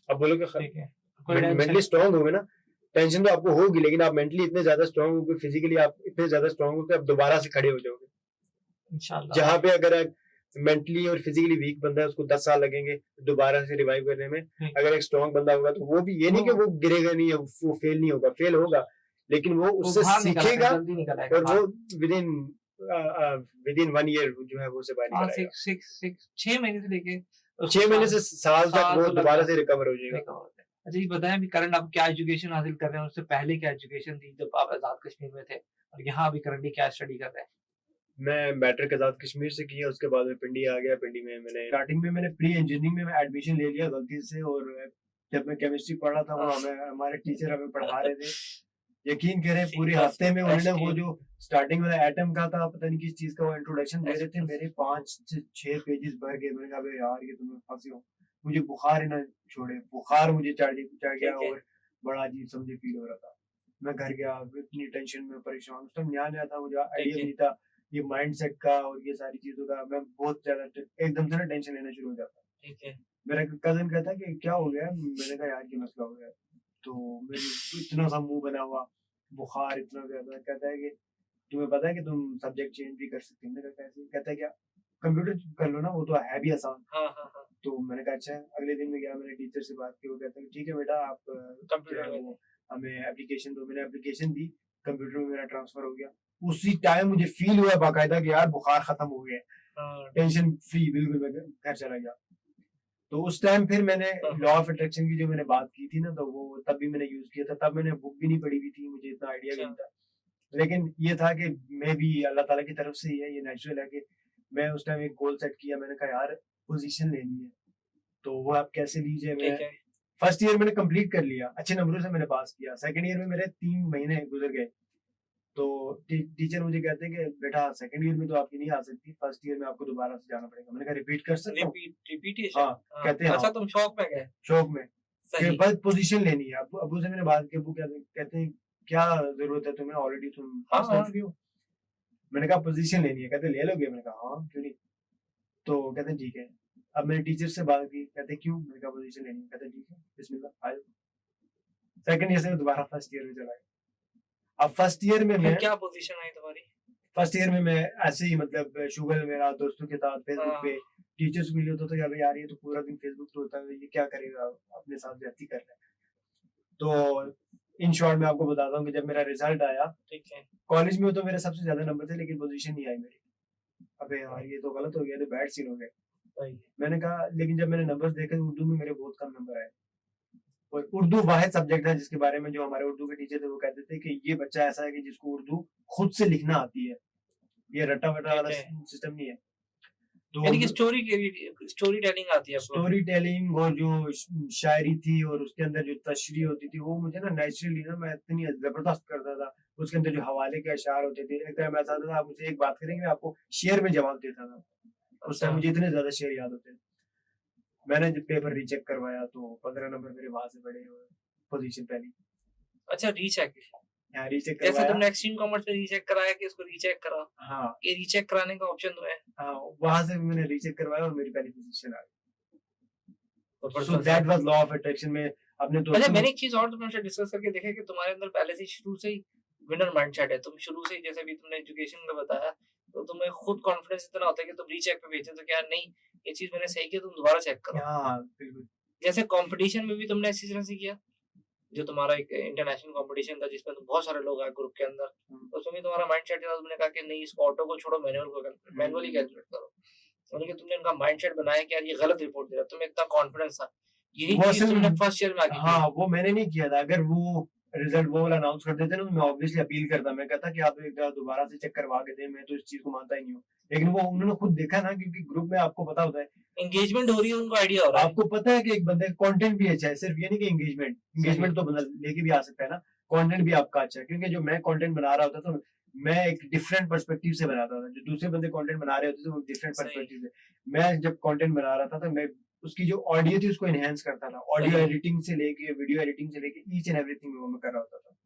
आप बोलोगे ठीक है, कोई मेंटली टेंशन स्ट्रांग हो गए ना, टेंशन तो आपको होगी लेकिन आप मेंटली इतने ज्यादा स्ट्रांग हो गए, फिजिकली आप इतने ज्यादा स्ट्रांग हो कि आप दोबारा से खड़े हो जाओगे। इंशाल्लाह। जहां पे अगर मेंटली और फिजिकली वीक बंदा है उसको 10 साल लगेंगे दोबारा से रिवाइव करने में, अगर एक स्ट्रांग बंदा होगा तो वो भी ये नहीं कि वो गिरेगा नहीं, वो फेल नहीं होगा, फेल होगा लेकिन वो उससे बाहर निकल आएगा, सीखेगा जल्दी निकल आएगा और बाहर। वो विदिन 1 ईयर जो है वो से बाहर हाँ, निकल आएगा। 6 महीने से लेके 6 महीने से साल तक साल वो तो लग दोबारा जाता से रिकवर हो जाएगा। है। अच्छा ये बताएं अभी करंट आप क्या एजुकेशन हासिल कर रहे हैं, उससे पहले क्या एजुकेशन थी जब आप आजाद कश्मीर में थे, और यहाँ अभी करंटली क्या स्टडी कर रहे हैं? मैं मैट्रिक आजाद कश्मीर से किया, उसके बाद में पिंडी आ गया। पिंडी में मैंने स्टार्टिंग में मैंने प्री इंजीनियरिंग में मैं एडमिशन ले लिया गलती से, और जब मैं केमिस्ट्री पढ़ रहा था वो हमारे टीचर हमें पढ़ा रहे थे, यकीन करें पूरे हफ्ते में उन्होंने वो जो स्टार्टिंग वाला एटम का था पता नहीं किस चीज का वो इंट्रोडक्शन दे रहे थे, मेरे 5 से 6 पेजेस भर गए। मैंने कहा यार ये तुम्हें फंसे हो, मुझे बुखार ही ना छोड़े, बुखार मुझे चढ़ गया और बड़ा अजीब सा मुझे फील हो रहा था। मैं घर गया इतनी टेंशन में परेशान, उस टाइम नया था, मुझे आइडिया नहीं था ये माइंडसेट का और ये सारी चीजों का। मैं बहुत ज्यादा एकदम से ना टेंशन लेना शुरू हो जाता। ठीक है। मेरा कजन कहता कि क्या हो गया, मैंने कहा यार ये मसला हो गया, तो मेरी इतना सा मुंह बना हुआ, बुखार इतना ज्यादा। कहता है कि तुम्हें पता है कि तुम सब्जेक्ट चेंज भी कर सकते हो। मैंने कहा कैसे? कहता है क्या कंप्यूटर कर लो ना, वो तो है भी आसान। हाँ। तो मैंने कहा अच्छा। अगले दिन में गया, मैंने टीचर से बात की, वो कहते हैं ठीक है बेटा आप कंप्यूटर में हमें एप्लीकेशन दो। मैंने एप्लीकेशन दी, कंप्यूटर में मेरा ट्रांसफर हो गया। उसी टाइम मुझे फील हुआ बाकायदा कि यार बुखार खत्म हो गया, टेंशन फ्री बिल्कुल। मैं घर चला गया। तो उस टाइम फिर मैंने लॉ ऑफ अट्रैक्शन की जो मैंने बात की थी ना, तो वो तब भी मैंने यूज किया था। तब मैंने बुक भी नहीं पढ़ी हुई थी, मुझे इतना आइडिया भी नहीं था, लेकिन ये था कि मैं भी अल्लाह ताला की तरफ से ही है, ये नेचुरल है कि मैं उस टाइम एक गोल सेट किया। मैंने कहा यार पोजीशन लेनी है, तो वो आप कैसे लीजिए। मैं फर्स्ट ईयर मैंने कंप्लीट कर लिया, अच्छे नंबरों से मैंने पास किया। सेकंड ईयर में मेरे 3 महीने गुजर गए, तो टीचर मुझे कहते हैं कि बेटा सेकंड ईयर में तो आपकी नहीं आ सकती, फर्स्ट ईयर में आपको दोबारा से जाना पड़ेगा। मैंने कहा रिपीट कर सकता हूँ? रिपीटेशन। हाँ, कहते हैं अच्छा हाँ। तुम शौक में गए? शौक में सही। बस पोजीशन लेनी है। अबू से मैंने बात की, अबू कहते हैं क्या जरूरत है तुम्हें, ऑलरेडी तुम पास हो चुकी हो। मैंने कहा पोजीशन लेनी है। कहते ले लोगे? मैंने कहा हाँ क्यों नहीं। तो कहते ठीक है। अब मैंने टीचर से बात की, कहते क्यों? मैंने कहा पोजीशन लेनी है। कहते ठीक है बिस्मिल्लाह आ जाओ। सेकंड ईयर से दोबारा फर्स्ट ईयर में चला गया। अब फर्स्ट ईयर में मैं क्या पोजीशन आई तुम्हारी? फर्स्ट ईयर में मैं ऐसे ही मतलब शुगर मेरा दोस्तों के साथ फेसबुक पे टीचर्स मिले होता था, यार ये तो पूरा दिन फेसबुक पे होता है, ये क्या करेगा, अपने साथ जाती कर रहा है। तो इन शॉर्ट मैं आपको बताता हूँ कि जब मेरा रिजल्ट आया, ठीक है, कॉलेज में तो मेरे सबसे ज्यादा नंबर थे लेकिन पोजीशन नहीं आई मेरी। अबे यार ये तो गलत हो गया, तो बैड सीन हो गया। मैंने कहा लेकिन जब मैंने नंबर्स देखे उर्दू में मेरे बहुत कम नंबर आए, और उर्दू वाहिद सब्जेक्ट है जिसके बारे में जो हमारे उर्दू के टीचर थे वो कहते थे कि ये बच्चा ऐसा है कि जिसको उर्दू खुद से लिखना आती है, ये रट्टा वट्टा वाला सिस्टम नहीं है। तो यानी कि स्टोरी टेलिंग आती है, स्टोरी टेलिंग और जो शायरी थी और उसके अंदर जो तशरीह होती थी वो मुझे ना नेचुरली ना मैं इतनी जबरदस्त करता था। उसके अंदर जो हवाले के अशार होते थे, एक टाइम ऐसा था आप मुझे एक बात करेंगे मैं आपको शेर में जवाब देता था। उस टाइम मुझे इतने ज्यादा शेर याद होते थे। मैंने जब पेपर रीचेक करवाया तो 15 नंबर मेरे वहां से बड़े हुए, पोजीशन पहली। अच्छा रीचेक? हाँ रीचेक जैसे करवाया। तुमने एक्सट्रीम कॉमर्स में रीचेक कराया कि इसको रीचेक करा? हाँ ये रीचेक कराने का ऑप्शन तो है। हाँ वहां से मैंने रीचेक करवाया और मेरी पहली पोजीशन आ गई। So that was law of attraction में अपने दोस्तों। अच्छा मैंने एक चीज और तुमसे डिस्कस करके देखा कि तुम्हारे अंदर पहले से शुरू से ही विनर माइंडसेट है। तुम शुरू से ही जैसे भी तुमने एजुकेशन में बताया तो तुम्हें खुद कॉन्फिडेंस इतना होता है कि तुम रीचेक पे भेजते तो क्या नहीं ये चीज मैंने सही किया, तुम दोबारा चेक करो। हाँ बिल्कुल। जैसे कंपटीशन में भी तुमने ऐसी तरह से किया, जो तुम्हारा एक इंटरनेशनल कंपटीशन था जिसमें तो बहुत सारे लोग आए ग्रुप के अंदर, तो उसमें भी तुम्हारा माइंडसेट था, तुमने कहा कि नहीं इसको ऑटो को छोड़ो मैनुअली कैलकुलेट करो। यानी कि तुमने उनका माइंडसेट बनाया कि यार ये गलत रिपोर्ट दे रहा है, तुम्हें इतना कॉन्फिडेंस था। यही चीज तुमने फर्स्ट ईयर में आके हाँ वो मैंने नहीं किया था। अगर वो रिजल्ट वो वाला अनाउंस कर देते ना तो मैं ऑब्वियसली अपील करता, मैं कहता कि आप एक दोबारा से चेक करवा के दें, मैं तो इस चीज को मानता ही नहीं हूँ। लेकिन वो उन्होंने खुद देखा ना, क्योंकि ग्रुप में आपको पता होता है एंगेजमेंट हो रही है, उनको आइडिया हो रहा है। आपको पता है कि एक बंदे का कंटेंट भी अच्छा है, सिर्फ ये नहीं कि एंगेजमेंट तो बंदा लेके भी आ सकता है ना, कंटेंट भी आपका अच्छा है। क्योंकि जो मैं कंटेंट बना रहा होता तो मैं एक डिफरेंट पर्सपेक्टिव से बनाता था, जो दूसरे बंदे कंटेंट बना रहे होते थे वो डिफरेंट सही। पर्सपेक्टिव से। मैं जब कंटेंट बना रहा था तो मैं उसकी जो ऑडियो थी उसको एनहेंस करता था, ऑडियो सही। एडिटिंग से लेके वीडियो एडिटिंग से लेके ईच एंड एवरीथिंग वो मैं कर रहा होता था।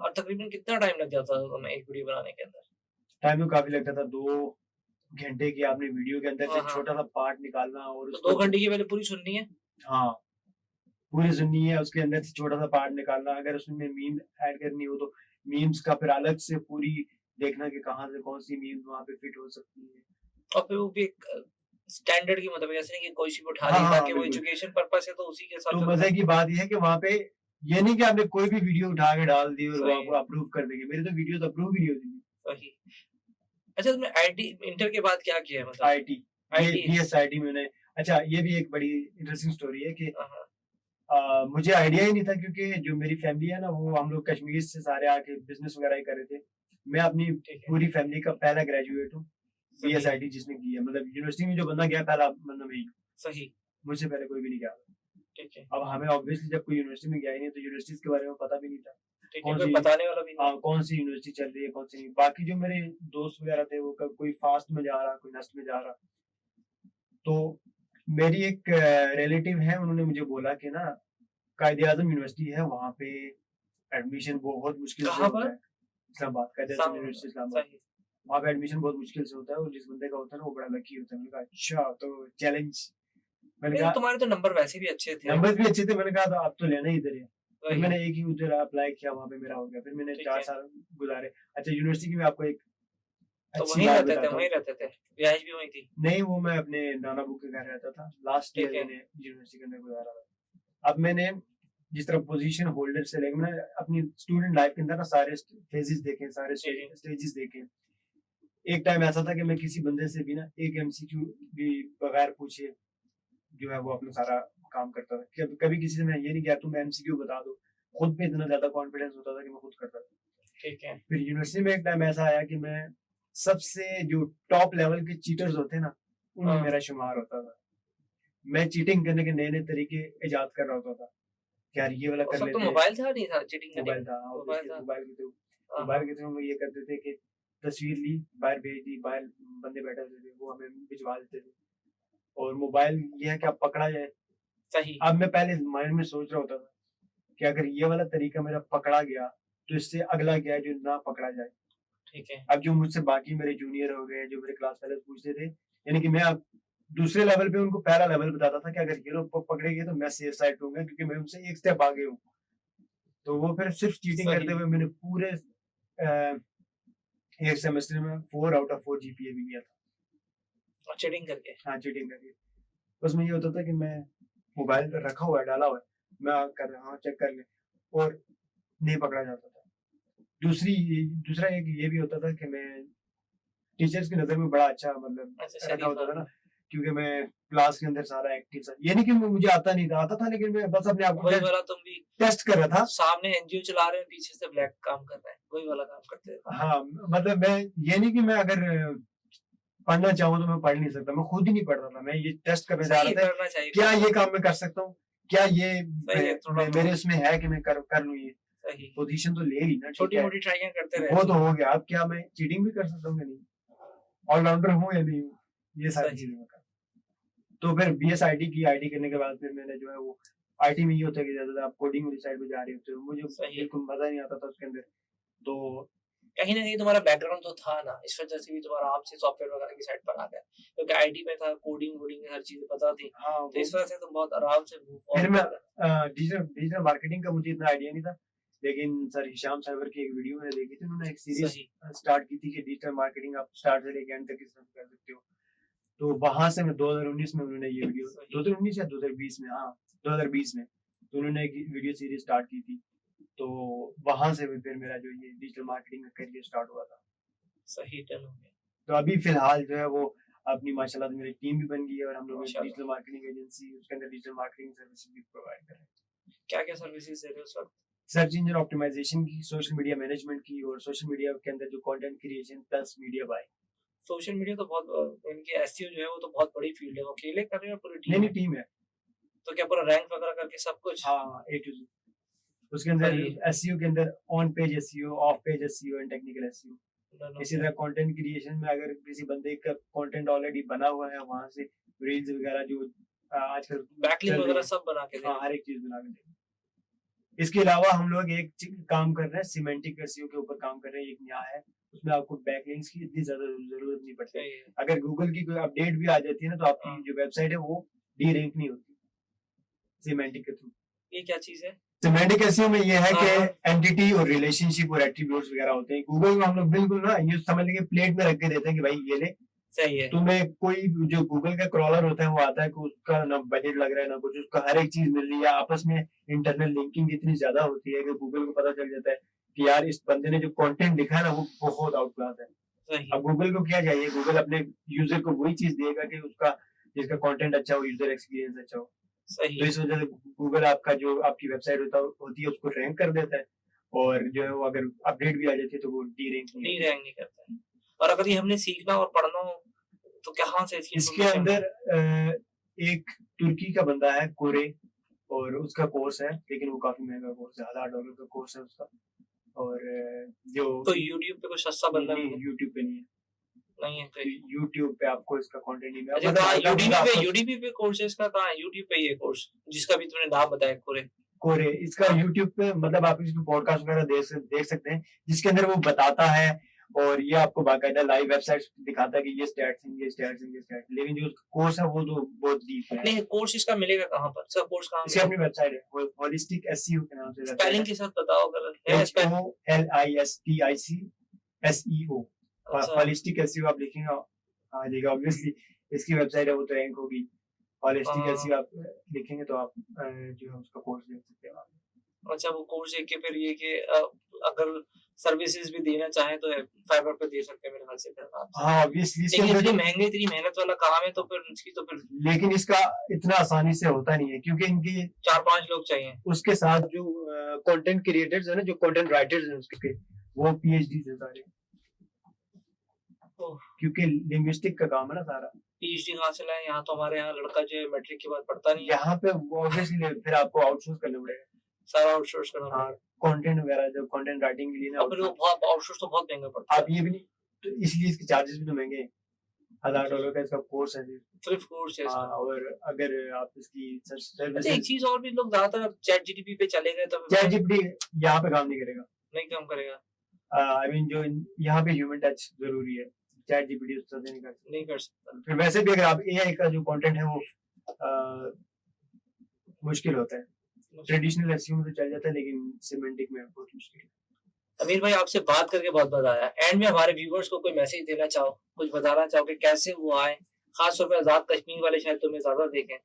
और तकरीबन कितना टाइम लग जाता था तुम्हें एक वीडियो बनाने के अंदर? टाइम तो काफी लगता था, 2 घंटे की आपने वीडियो के अंदर हाँ, से हाँ। छोटा सा पार्ट निकालना और तो उसको 2 घंटे की पहले पूरी सुननी है? हाँ, पूरी सुननी है, उसके अंदर से छोटा सा पार्ट निकालना, अगर उसमें मीम ऐड करनी हो तो मीम्स का फिर अलग से पूरी देखना कि कहाँ से कौन सी मीम वहाँ पे फिट हो सकती है। और फिर वो भी एक स्टैंडर्ड की मतलब ऐसे नहीं कि कोई सी भी उठा हाँ, ली, हाँ, ताकि वो बिल्कुल। एजुकेशन पर्पस है तो उसी के हिसाब तो से मजे बना। की बात यह है कि वहाँ पे ये नहीं कि आपने कोई भी वीडियो उठा के डाल दी और वो सही आपको है, अप्रूव कर देंगे। मेरी तो वीडियो तो अप्रूव ही नहीं होती थी। सही। अच्छा, तुमने आईटी इंटर के बाद क्या किया है मतलब? आईटी, ये आईटी। बीएसआईटी में मैंने, अच्छा ये भी एक बड़ी इंटरेस्टिंग स्टोरी है कि हाँ, हाँ। मुझे आइडिया ही नहीं था क्योंकि जो मेरी फैमिली है ना वो हम लोग कश्मीर से सारे आके बिजनेस वगैरह ही कर रहे थे। मैं अपनी ठीक है। पूरी फैमिली का पहला ग्रेजुएट हूँ सही। बीएसआईटी जिसने की है, मतलब यूनिवर्सिटी में जो बंदा गया पहला बंदा मैं ही हूँ। सही। मुझसे पहले कोई भी नहीं गया। ठीक है। अब हमें ऑब्वियसली जब कोई यूनिवर्सिटी में गया ही नहीं तो यूनिवर्सिटीज के बारे में पता भी नहीं था ठीक है, कौन कोई सी, बताने वाला भी नहीं। कौन सी यूनिवर्सिटी चल रही है कौन सी नहीं। बाकी जो मेरे दोस्त वगैरह थे वो कोई फास्ट में जा रहा कोई नस्ट में जा रहा। तो मेरी एक रिलेटिव है, उन्होंने मुझे बोला कि ना कायदे आजम यूनिवर्सिटी है वहाँ पे एडमिशन बहुत मुश्किल से कहाँ होता पर? है। इस्लामाबाद, कायदे आजम यूनिवर्सिटी इस्लामाबाद। सही। वहाँ पे एडमिशन बहुत मुश्किल से होता है और जिस बंदे का होता है ना वो बड़ा लकी होता है। मैंने कहा अच्छा, तो चैलेंज। मैंने नहीं, कहा तुम्हारे तो नंबर वैसे भी अच्छे थे। नंबर भी अच्छे थे, मैंने कहा तो आप तो लेना ही इधर है। फिर वही। मैंने एक ही उधर अप्लाई किया, वहाँ पे मेरा हो गया। फिर मैंने ठीक 4 है। साल गुजारे। अच्छा यूनिवर्सिटी की मैं आपको एक तो अच्छी वहीं बात रहते थे, बताता हूँ। वहीं रहते थे, रिहाइश भी वहीं थी। नहीं, वो मैं अपने नाना बू के घर रहता था। लास्ट ईयर ठीक है। मैंने यूनिवर्सिटी के अंदर गुजारा था। अब मैंने जिस तरह पोजीशन होल्डर से लेकर मैंने अपनी स्टूडेंट लाइफ के अंदर ना सारे फेजेस देखे, सारे जी, जी। स्टेजेस देखे। एक टाइम ऐसा था कि मैं किसी बंदे से भी ना एक एमसीक्यू भी बगैर पूछे जो है वो अपना सारा काम करता था। कभी कभी किसी से मैं ये नहीं किया तुम एमसीक्यू बता दो, खुद पे इतना ज्यादा कॉन्फिडेंस होता था कि मैं खुद करता था। ठीक है। फिर यूनिवर्सिटी में एक टाइम ऐसा आया कि मैं सबसे जो टॉप लेवल के चीटर्स होते हैं ना उनमें हाँ। मेरा शुमार होता था। मैं चीटिंग करने के नए नए तरीके इजाद कर रहा होता था कि यार ये वाला उस कर वक्त तो लेते हैं। मोबाइल था नहीं था चीटिंग करने मोबाइल का? था, मोबाइल ऑब्वियसली था। मोबाइल के थ्रू, हाँ, मोबाइल हाँ। के थ्रू हम लोग ये करते थे कि तस्वीर ली, बाहर भेज दी, बाहर बंदे बैठे होते थे वो हमें भिजवा देते थे। और मोबाइल ये है कि आप पकड़ा जाए। सही। अब मैं पहले माइंड में सोच रहा होता था कि अगर ये वाला तरीका मेरा पकड़ा गया तो इससे अगला क्या है जो ना पकड़ा जाए। ठीक है। अब जो मुझसे बाकी मेरे जूनियर हो गए जो मेरे क्लास फेलोज पूछते थे, यानी कि मैं अब दूसरे लेवल पे उनको पहला लेवल बताता था कि अगर ये लोग पकड़े गए तो मैं सेफ साइड पे हूँ क्योंकि मैं उनसे एक स्टेप आगे हूँ। तो वो फिर सिर्फ चीटिंग सही। करते हुए मैंने पूरे एक सेमेस्टर में 4 आउट ऑफ 4 जीपीए भी लिया था। और चीटिंग करके। हाँ, चीटिंग करके। उसमें ये होता था कि मैं मोबाइल रखा हुआ है, डाला हुआ है, मैं कर रहा हाँ चेक कर ले और नहीं पकड़ा जाता था। दूसरा एक ये भी होता था कि मैं टीचर्स की नज़र में बड़ा अच्छा मतलब अच्छा, रखा शरीफ होता था आदमी। ना, क्योंकि मैं क्लास के अंदर सारा एक्टिव था। ये नहीं कि मुझे आता नहीं था, आता था लेकिन मैं बस अपने आप को वही वाला, तुम भी टेस्ट कर रहा था। सामने एनजीओ चला रहे हैं, पीछे से ब्लैक काम कर रहा है, वही वाला काम करते थे। हाँ, मतलब मैं ये नहीं कि मैं अगर पढ़ना चाहूँ तो मैं पढ़ नहीं सकता, मैं खुद ही नहीं पढ़ रहा था। मैं ये टेस्ट करने जा सही है, रहा था करना चाहिए, क्या करना ये काम मैं कर सकता हूँ, क्या ये सही है, थोड़ा मेरे उसमें है कि मैं कर लूँ ये सही। पोजीशन तो ले ली ना, ठीक छोटी है मोटी ट्राइयां करते वो रहे। तो हो गया। अब क्या मैं चीटिंग भी कर सकता हूँ या नहीं, ऑलराउंडर हूँ या नहीं हूँ, ये सारी सही। चीजें मैं कर। तो फिर बीएसआईटी की, आईटी करने के बाद फिर मैंने जो है वो आईटी में ये होता है कि ज्यादा आप कोडिंग वाली साइड पे जा रहे होते हो, मुझे सही। बिल्कुल मजा नहीं आता था उसके अंदर। तो कहीं ना कहीं तुम्हारा बैकग्राउंड तो था ना, इस वजह से भी तुम्हारा आपसे सॉफ्टवेयर वगैरह की साइड पर आ गया, क्योंकि आईटी में था, कोडिंग वोडिंग हर चीज पता थी, हाँ, तो इस वजह से तुम बहुत आराम से मूव फिर ऑन मैं कर गए। डिजिटल मार्केटिंग का मुझे इतना आइडिया नहीं था, लेकिन सर हिशाम साइबर की एक वीडियो मैंने देखी थी, उन्होंने एक सीरीज सही। स्टार्ट की थी कि डिजिटल मार्केटिंग आप स्टार्ट से लेकर एंड तक किस तरह कर सकते हो। तो वहां से मैं 2019 में उन्होंने ये वीडियो, सही। 2019 या 2020 में, हाँ 2020 में, तो उन्होंने एक वीडियो सीरीज स्टार्ट की थी। तो वहां से फिर मेरा जो ये डिजिटल मार्केटिंग का करियर स्टार्ट हुआ था। सही, डन हो गया। तो अभी फिलहाल जो है वो अपनी माशाल्लाह से मेरी टीम भी बन गई है और हम लोग माशाल्लाह। डिजिटल मार्केटिंग एजेंसी, उसके अंदर डिजिटल मार्केटिंग सर्विसेज भी प्रोवाइड कर रहे हैं। क्या क्या सर्विसेज दे रहे हो उस वक्त? सर्च इंजन ऑप्टिमाइजेशन की, सोशल मीडिया मैनेजमेंट की और सोशल मीडिया के अंदर जो content creation plus media bye. Social media तो बहुत इनकी एसईओ जो है वो तो बहुत बड़ी फील्ड है, वो अकेले कर रहे हैं पूरी नहीं टीम नहीं है? टीम है। तो क्या पूरा रैंक वगैरह करके सब कुछ? हाँ ए टू जेड। उसके अंदर सही है। एसईओ के अंदर on page SEO, of page SEO and technical SEO. दोनों इसी तरह कंटेंट क्रिएशन में अगर किसी बंदे का कंटेंट ऑलरेडी बना हुआ है, वहां से रील्स वगैरह जो आजकल बैकलिंक चल रही वगैरह है, सब बना के हाँ देंगे। हर एक चीज बना के देंगे। इसके अलावा हम लोग एक काम कर रहे हैं, सिमेंटिक एसईओ के ऊपर काम कर रहे हैं, एक नया है। उसमें आपको बैकलिंक्स की इतनी ज्यादा जरूरत नहीं पड़ती। सही है। अगर गूगल की कोई अपडेट भी आ जाती है ना, तो आपकी हाँ। जो वेबसाइट है वो डी रैंक नहीं होती सिमेंटिक के थ्रू। ये क्या चीज है? सिमेंटिक एसईओ में ये है कि हाँ। एंटिटी और रिलेशनशिप और एट्रीब्यूट्स वगैरह होते हैं। गूगल में हम लोग बिल्कुल ना ये समझ लेंगे, प्लेट में रख के देते हैं कि भाई ये ले। सही है। तुम्हें कोई जो गूगल का क्रॉलर होता है वो आता है कि उसका ना बजट लग रहा है ना कुछ, उसका हर एक चीज मिल रही है। आपस में इंटरनल लिंकिंग इतनी ज्यादा होती है कि गूगल को पता चल जाता है कि यार इस बंदे ने जो कंटेंट लिखा है ना वो बहुत आउट क्लास है। सही अब गूगल को क्या चाहिए? गूगल अपने यूजर को वही चीज देगा कि उसका जिसका कंटेंट अच्छा हो, यूजर एक्सपीरियंस अच्छा हो। सही तो इस वजह से गूगल आपका जो आपकी वेबसाइट होती है उसको रैंक कर देता है, और जो है वो अगर अपडेट भी आ जाती है तो वो डी रैंक नहीं डी होती। रैंक नहीं करता है। और अगर ये हमने सीखना और पढ़ना हो तो कहाँ से इसकी इसके information अंदर एक तुर्की का बंदा है कोरे, और उसका कोर्स है, लेकिन वो काफी महंगा कोर्स है, $1000 का कोर्स है उसका। और जो तो यूट्यूब पे कोई सस्ता बंदा नहीं मिले? यूट्यूब पे नहीं है, नहीं है कहीं? यूट्यूब पे आपको इसका कंटेंट नहीं अच्छा मिलेगा। कहाँ? मतलब यूडीमी पे? आपको यूडीमी पे कोर्स है इसका? कहाँ है यूट्यूब पे ये कोर्स जिसका भी तुमने नाम बताया कोरे? कोरे इसका यूट्यूब पे, मतलब आप इसमें पॉडकास्ट वगैरह देख सकते हैं, जिसके अंदर वो बताता है, और ये आपको बाकायदा लाइव वेबसाइट दिखाता है कि ये स्टैट्स हैं, ये स्टैट्स हैं, ये स्टैट्स। लेकिन जो कोर्स है वो तो बहुत डीप है। नहीं कोर्स इसका मिलेगा कहाँ पर? इसका कोर्स कहाँ इसकी मिलेगा? अपनी वेबसाइट है, होलिस्टिक एसईओ के नाम से वेबसाइट स्पेलिंग है। के साथ बताओ अगर है स्पेलिंग। HOLISTIC SEO। अच्छा होलिस्टिक एसईओ आप लिखेंगे आ जाएगा ऑब्वियसली। इसकी वेबसाइट है वो तो रैंक होगी। होलिस्टिक हाँ। एसईओ आप लिखेंगे तो आप जो है उसका कोर्स देख सकते हैं। अच्छा वो कोर्स देख के फिर ये कि अगर सर्विसेज भी देना चाहे तो फाइवर पे दे सकते हैं मेरे ख्याल से फिर आप। हाँ ऑब्वियसली इसके लेकिन अंदर इतनी महंगे इतनी मेहनत वाला काम है तो फिर इसकी तो फिर लेकिन इसका इतना आसानी से होता नहीं है, क्योंकि इनकी 4-5 लोग चाहिए। उसके साथ जो कंटेंट क्रिएटर्स है ना, जो कंटेंट राइटर्स हैं उसके, वो पीएचडी से सारे, ओह, क्योंकि लिंग्विस्टिक का काम है ना सारा। पीएचडी कहाँ से लाए? यहाँ तो हमारे यहाँ लड़का जो है मैट्रिक के बाद पढ़ता नहीं है, यहाँ पे ऑब्वियसली फिर आपको आउटसोर्स करना पड़ेगा। सारा आउटसोर्स करना हाँ पड़ेगा। कंटेंट वगैरह जो कंटेंट राइटिंग के लिए ना और फिर वो बहुत आउटसोर्स तो बहुत महंगा पड़ता आप है। ये भी नहीं, तो इसलिए इसके चार्जेस भी तो महंगे हैं। $1000 का इसका कोर्स है सिर्फ। सिर्फ कोर्स है हाँ, इसका। और अगर आप इसकी अच्छा एक सर्विसेज, चीज और भी लोग ज्यादातर अब चैट जीटीपी पे चले गए तो चैट जीपीटी यहाँ पे काम नहीं करेगा। नहीं काम करेगा, आई मीन जो यहाँ पे ह्यूमन टच जरूरी है, चैट जीपीटी उस तरह से नहीं कर सकता। नहीं कर सकता। फिर वैसे भी अगर आप एआई का जो कंटेंट है वो मुश्किल होता है। ट्रेडिशनल एसईओ में तो चल जाता है, लेकिन सिमेंटिक में बहुत मुश्किल है। अमीर भाई आपसे बात करके बहुत मजा आया। एंड में हमारे व्यूवर्स को कोई मैसेज देना चाहो, कुछ बताना चाहो कि कैसे वो आए, खास तौर पे आजाद कश्मीर वाले शायद तुम्हें ज्यादा देखें,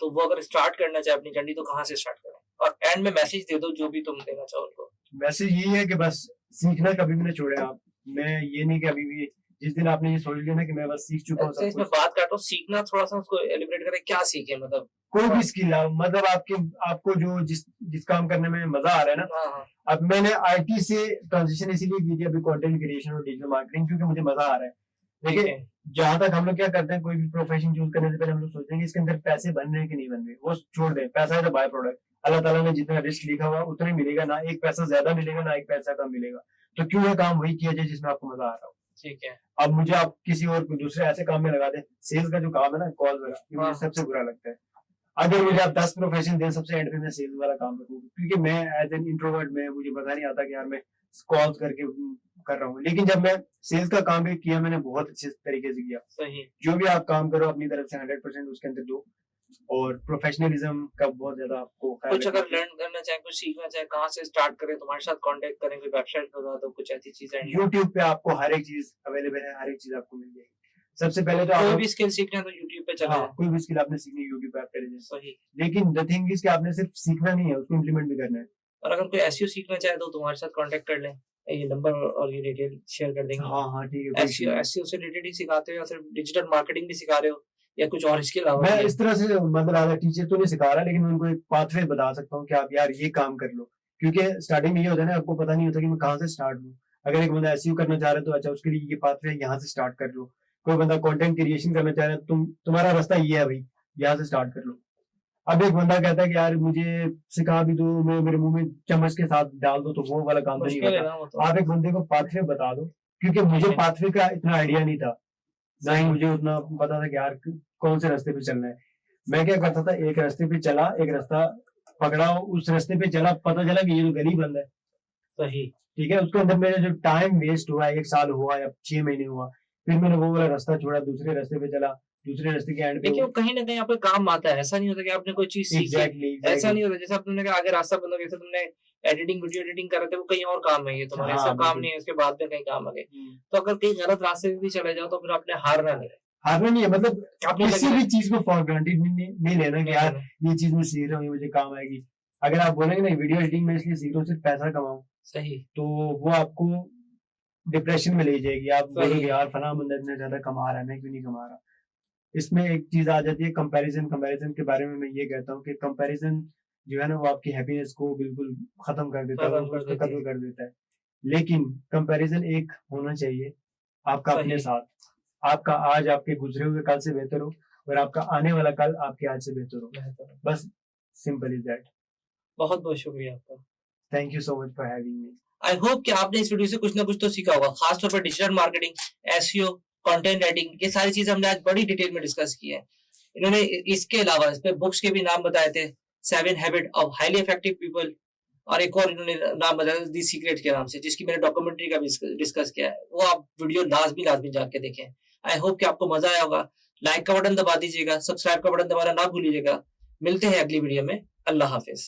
तो वो अगर स्टार्ट करना चाहे अपनी जर्नी तो कहाँ से स्टार्ट करें? और एंड में मैसेज दे दो जो भी तुम देना चाहो उनको। मैसेज यही है कि बस सीखना कभी भी ना छोड़े आप। मैं ये नहीं कि अभी भी जिस दिन आपने ये सोच लिया ना कि मैं बस सीख चुका हूँ अच्छा सब इसमें कुछ, बात काटो, सीखना थोड़ा सा उसको एलिब्रेट करें, क्या सीखे मतलब? कोई भी स्किल है, मतलब आपको जो जिस काम करने में मजा आ रहा है ना। हाँ हाँ अब मैंने आईटी से ट्रांजिशन इसीलिए की थी अभी कंटेंट क्रिएशन और डिजिटल मार्केटिंग, क्योंकि मुझे मजा आ रहा है। ठीक देखिए है। जहां तक हम लोग क्या करते हैं, कोई भी प्रोफेशन चूज करने से पहले हम लोग सोचते हैं कि इसके अंदर पैसे बन रहे हैं कि नहीं बन रहे, वो छोड़ दें। पैसा है तो बाय प्रोडक्ट, अल्लाह ताला ने जितना रिस्क लिखा हुआ उतना ही मिलेगा, ना एक पैसा ज्यादा मिलेगा ना एक पैसा कम मिलेगा। तो क्यों है काम वही किया जाए जिसमें आपको मजा आ रहा हो। ठीक है। अब मुझे आप किसी और दूसरे ऐसे काम में लगा दें, सेल्स का जो काम है ना, कॉल वगैरह, ये हाँ। मुझे सबसे बुरा लगता है। अगर मुझे आप 10 प्रोफेशन दें, सबसे एंड पे मैं सेल्स वाला काम रखूंगा, क्योंकि मैं एज एन इंट्रोवर्ट में मुझे मजा नहीं आता कि यार मैं कॉल्स करके कर रहा हूँ। लेकिन जब मैं सेल्स का काम भी किया, मैंने बहुत अच्छे तरीके से किया। सही। जो भी आप काम करो अपनी तरफ से 100% उसके अंदर दो, और प्रोफेशनलिज्म का बहुत ज्यादा आपको ख्याल कुछ अगर रखना चाहिए। लर्न करना चाहे, कुछ सीखना चाहे, कहाँ से स्टार्ट करें? तुम्हारे साथ कांटेक्ट करें, कोई वेबसाइट बता दो, कुछ ऐसी चीजें। यूट्यूब पे आपको हर एक चीज अवेलेबल है, हर एक चीज आपको मिल जाएगी। सबसे पहले तो कोई आप भी स्किल सीखना है तो यूट्यूब पे चले हाँ, जाएं। कोई भी स्किल आपने सीखनी है यूट्यूब पे आप कर लीजिए। सही। लेकिन द थिंग इज कि आपने सिर्फ सीखना नहीं है, उसको इम्प्लीमेंट भी करना है। और अगर कोई एसईओ सीखना चाहे तो तुम्हारे साथ कांटेक्ट कर लें, ये नंबर और ये डिटेल शेयर कर देंगे। हाँ हाँ ठीक है, कोई issue नहीं। एसईओ से रिलेटेड ही सिखाते हो या सिर्फ डिजिटल मार्केटिंग भी सिखा रहे हो या कुछ और इसके अलावा? मैं इस तरह से मतलब एज टीचर तो नहीं सिखा रहा, लेकिन उनको एक पाथवे बता सकता हूँ कि आप यार ये काम कर लो। क्योंकि स्टार्टिंग में ये होता है ना, आपको पता नहीं होता कि मैं कहाँ से स्टार्ट लूँ। अगर एक बंदा एसईओ करना चाह रहा है तो अच्छा उसके लिए ये पाथवे यहाँ से स्टार्ट कर लो। कोई बंदा कंटेंट क्रिएशन करना चाह रहा है, तुम्हारा रास्ता ये है भाई, यहाँ से स्टार्ट कर लो। अब एक बंदा कहता है कि यार मुझे सिखा भी दो, मैं मेरे मुंह में चम्मच के साथ डाल दो, तो वो वाला काम तो नहीं मुश्किल है होता। ना वो तो। आप एक बंदे को पाथवे बता दो, क्योंकि मुझे Okay. पाथवे का इतना आइडिया नहीं था, ना ही मुझे उतना पता था कि यार कौन से रास्ते पे चलना है। मैं क्या करता था, एक रास्ते पे चला, एक रास्ता पकड़ा, उस रास्ते पे चला, पता चला कि ये तो गली बंद है, सही। ठीक है, उसके अंदर मेरा जो टाइम वेस्ट हुआ, 1 साल हुआ या 6 महीने हुआ, फिर मैंने वो वाला रास्ता छोड़ा, दूसरे रास्ते पे चला, दूसरे रास्ते के एंड पे देखिए वो कहीं ना कहीं आपके काम आता है। ऐसा नहीं होता कि आपने कोई चीज सीखी, एग्जैक्टली ऐसा नहीं होता जैसे आपने कहा आगे रास्ता बंद हो गया, जैसे तुमने एडिटिंग वीडियो एडिटिंग कर रहे थे वो कहीं और काम है, ये तुम्हारे हाँ, सब काम बिल्कुल। नहीं है, उसके बाद में कहीं काम आ गए। तो अगर कहीं गलत रास्ते पे भी चले जाओ तो फिर आपने हारना नहीं है। हारना नहीं है, मतलब आपने किसी लगे- भी चीज को फॉर ग्रांटेड नहीं लेना कि यार ये चीज मैं सीख रहा हूँ, ये मुझे काम आएगी। अगर आप बोलेंगे ना वीडियो एडिटिंग में इसलिए सीख रहा हूँ सिर्फ पैसा कमाऊं, सही। तो वो आपको डिप्रेशन में ले जाएगी। आप सही। बोलोगे यार फला बंदा इतना ज्यादा कमा रहा है, मैं क्यों नहीं कमा रहा। इसमें एक चीज आ जाती है कंपैरिजन। कंपैरिजन के बारे में मैं ये कहता हूँ कि कंपैरिजन जो है ना वो आपकी हैप्पीनेस को बिल्कुल खत्म कर देता है, खत्म कर उसको देती कत्ल है। कर देता है। लेकिन कंपैरिजन एक होना चाहिए आपका अपने सही। साथ। आपका आज आपके गुजरे हुए कल से बेहतर हो, और आपका आने वाला कल आपके आज से बेहतर हो। बेहतर है। बस सिंपल इज दैट। बहुत बहुत शुक्रिया आपका। Thank you so much for having me. I hope कि आपने इस वीडियो से कुछ ना कुछ तो सीखा होगा, खासतौर पर digital marketing, SEO, content writing, ये सारी चीजें हमने आज बड़ी डिटेल में डिस्कस की है। इन्होंने इसके अलावा इसमें बुक्स के भी नाम बताए थे, 7 habit of highly effective people, और एक और इन्होंने नाम बताया दी सीक्रेट के नाम से, जिसकी मैंने डॉक्यूमेंट्री का भी डिस्कस किया है। वो आप वीडियो लाजमी जाके देखें। आई होप कि आपको मजा आया होगा। लाइक का बटन दबा दीजिएगा, सब्सक्राइब का बटन दबाना ना भूलिएगा। मिलते हैं अगली वीडियो में। अल्लाह हाफिज।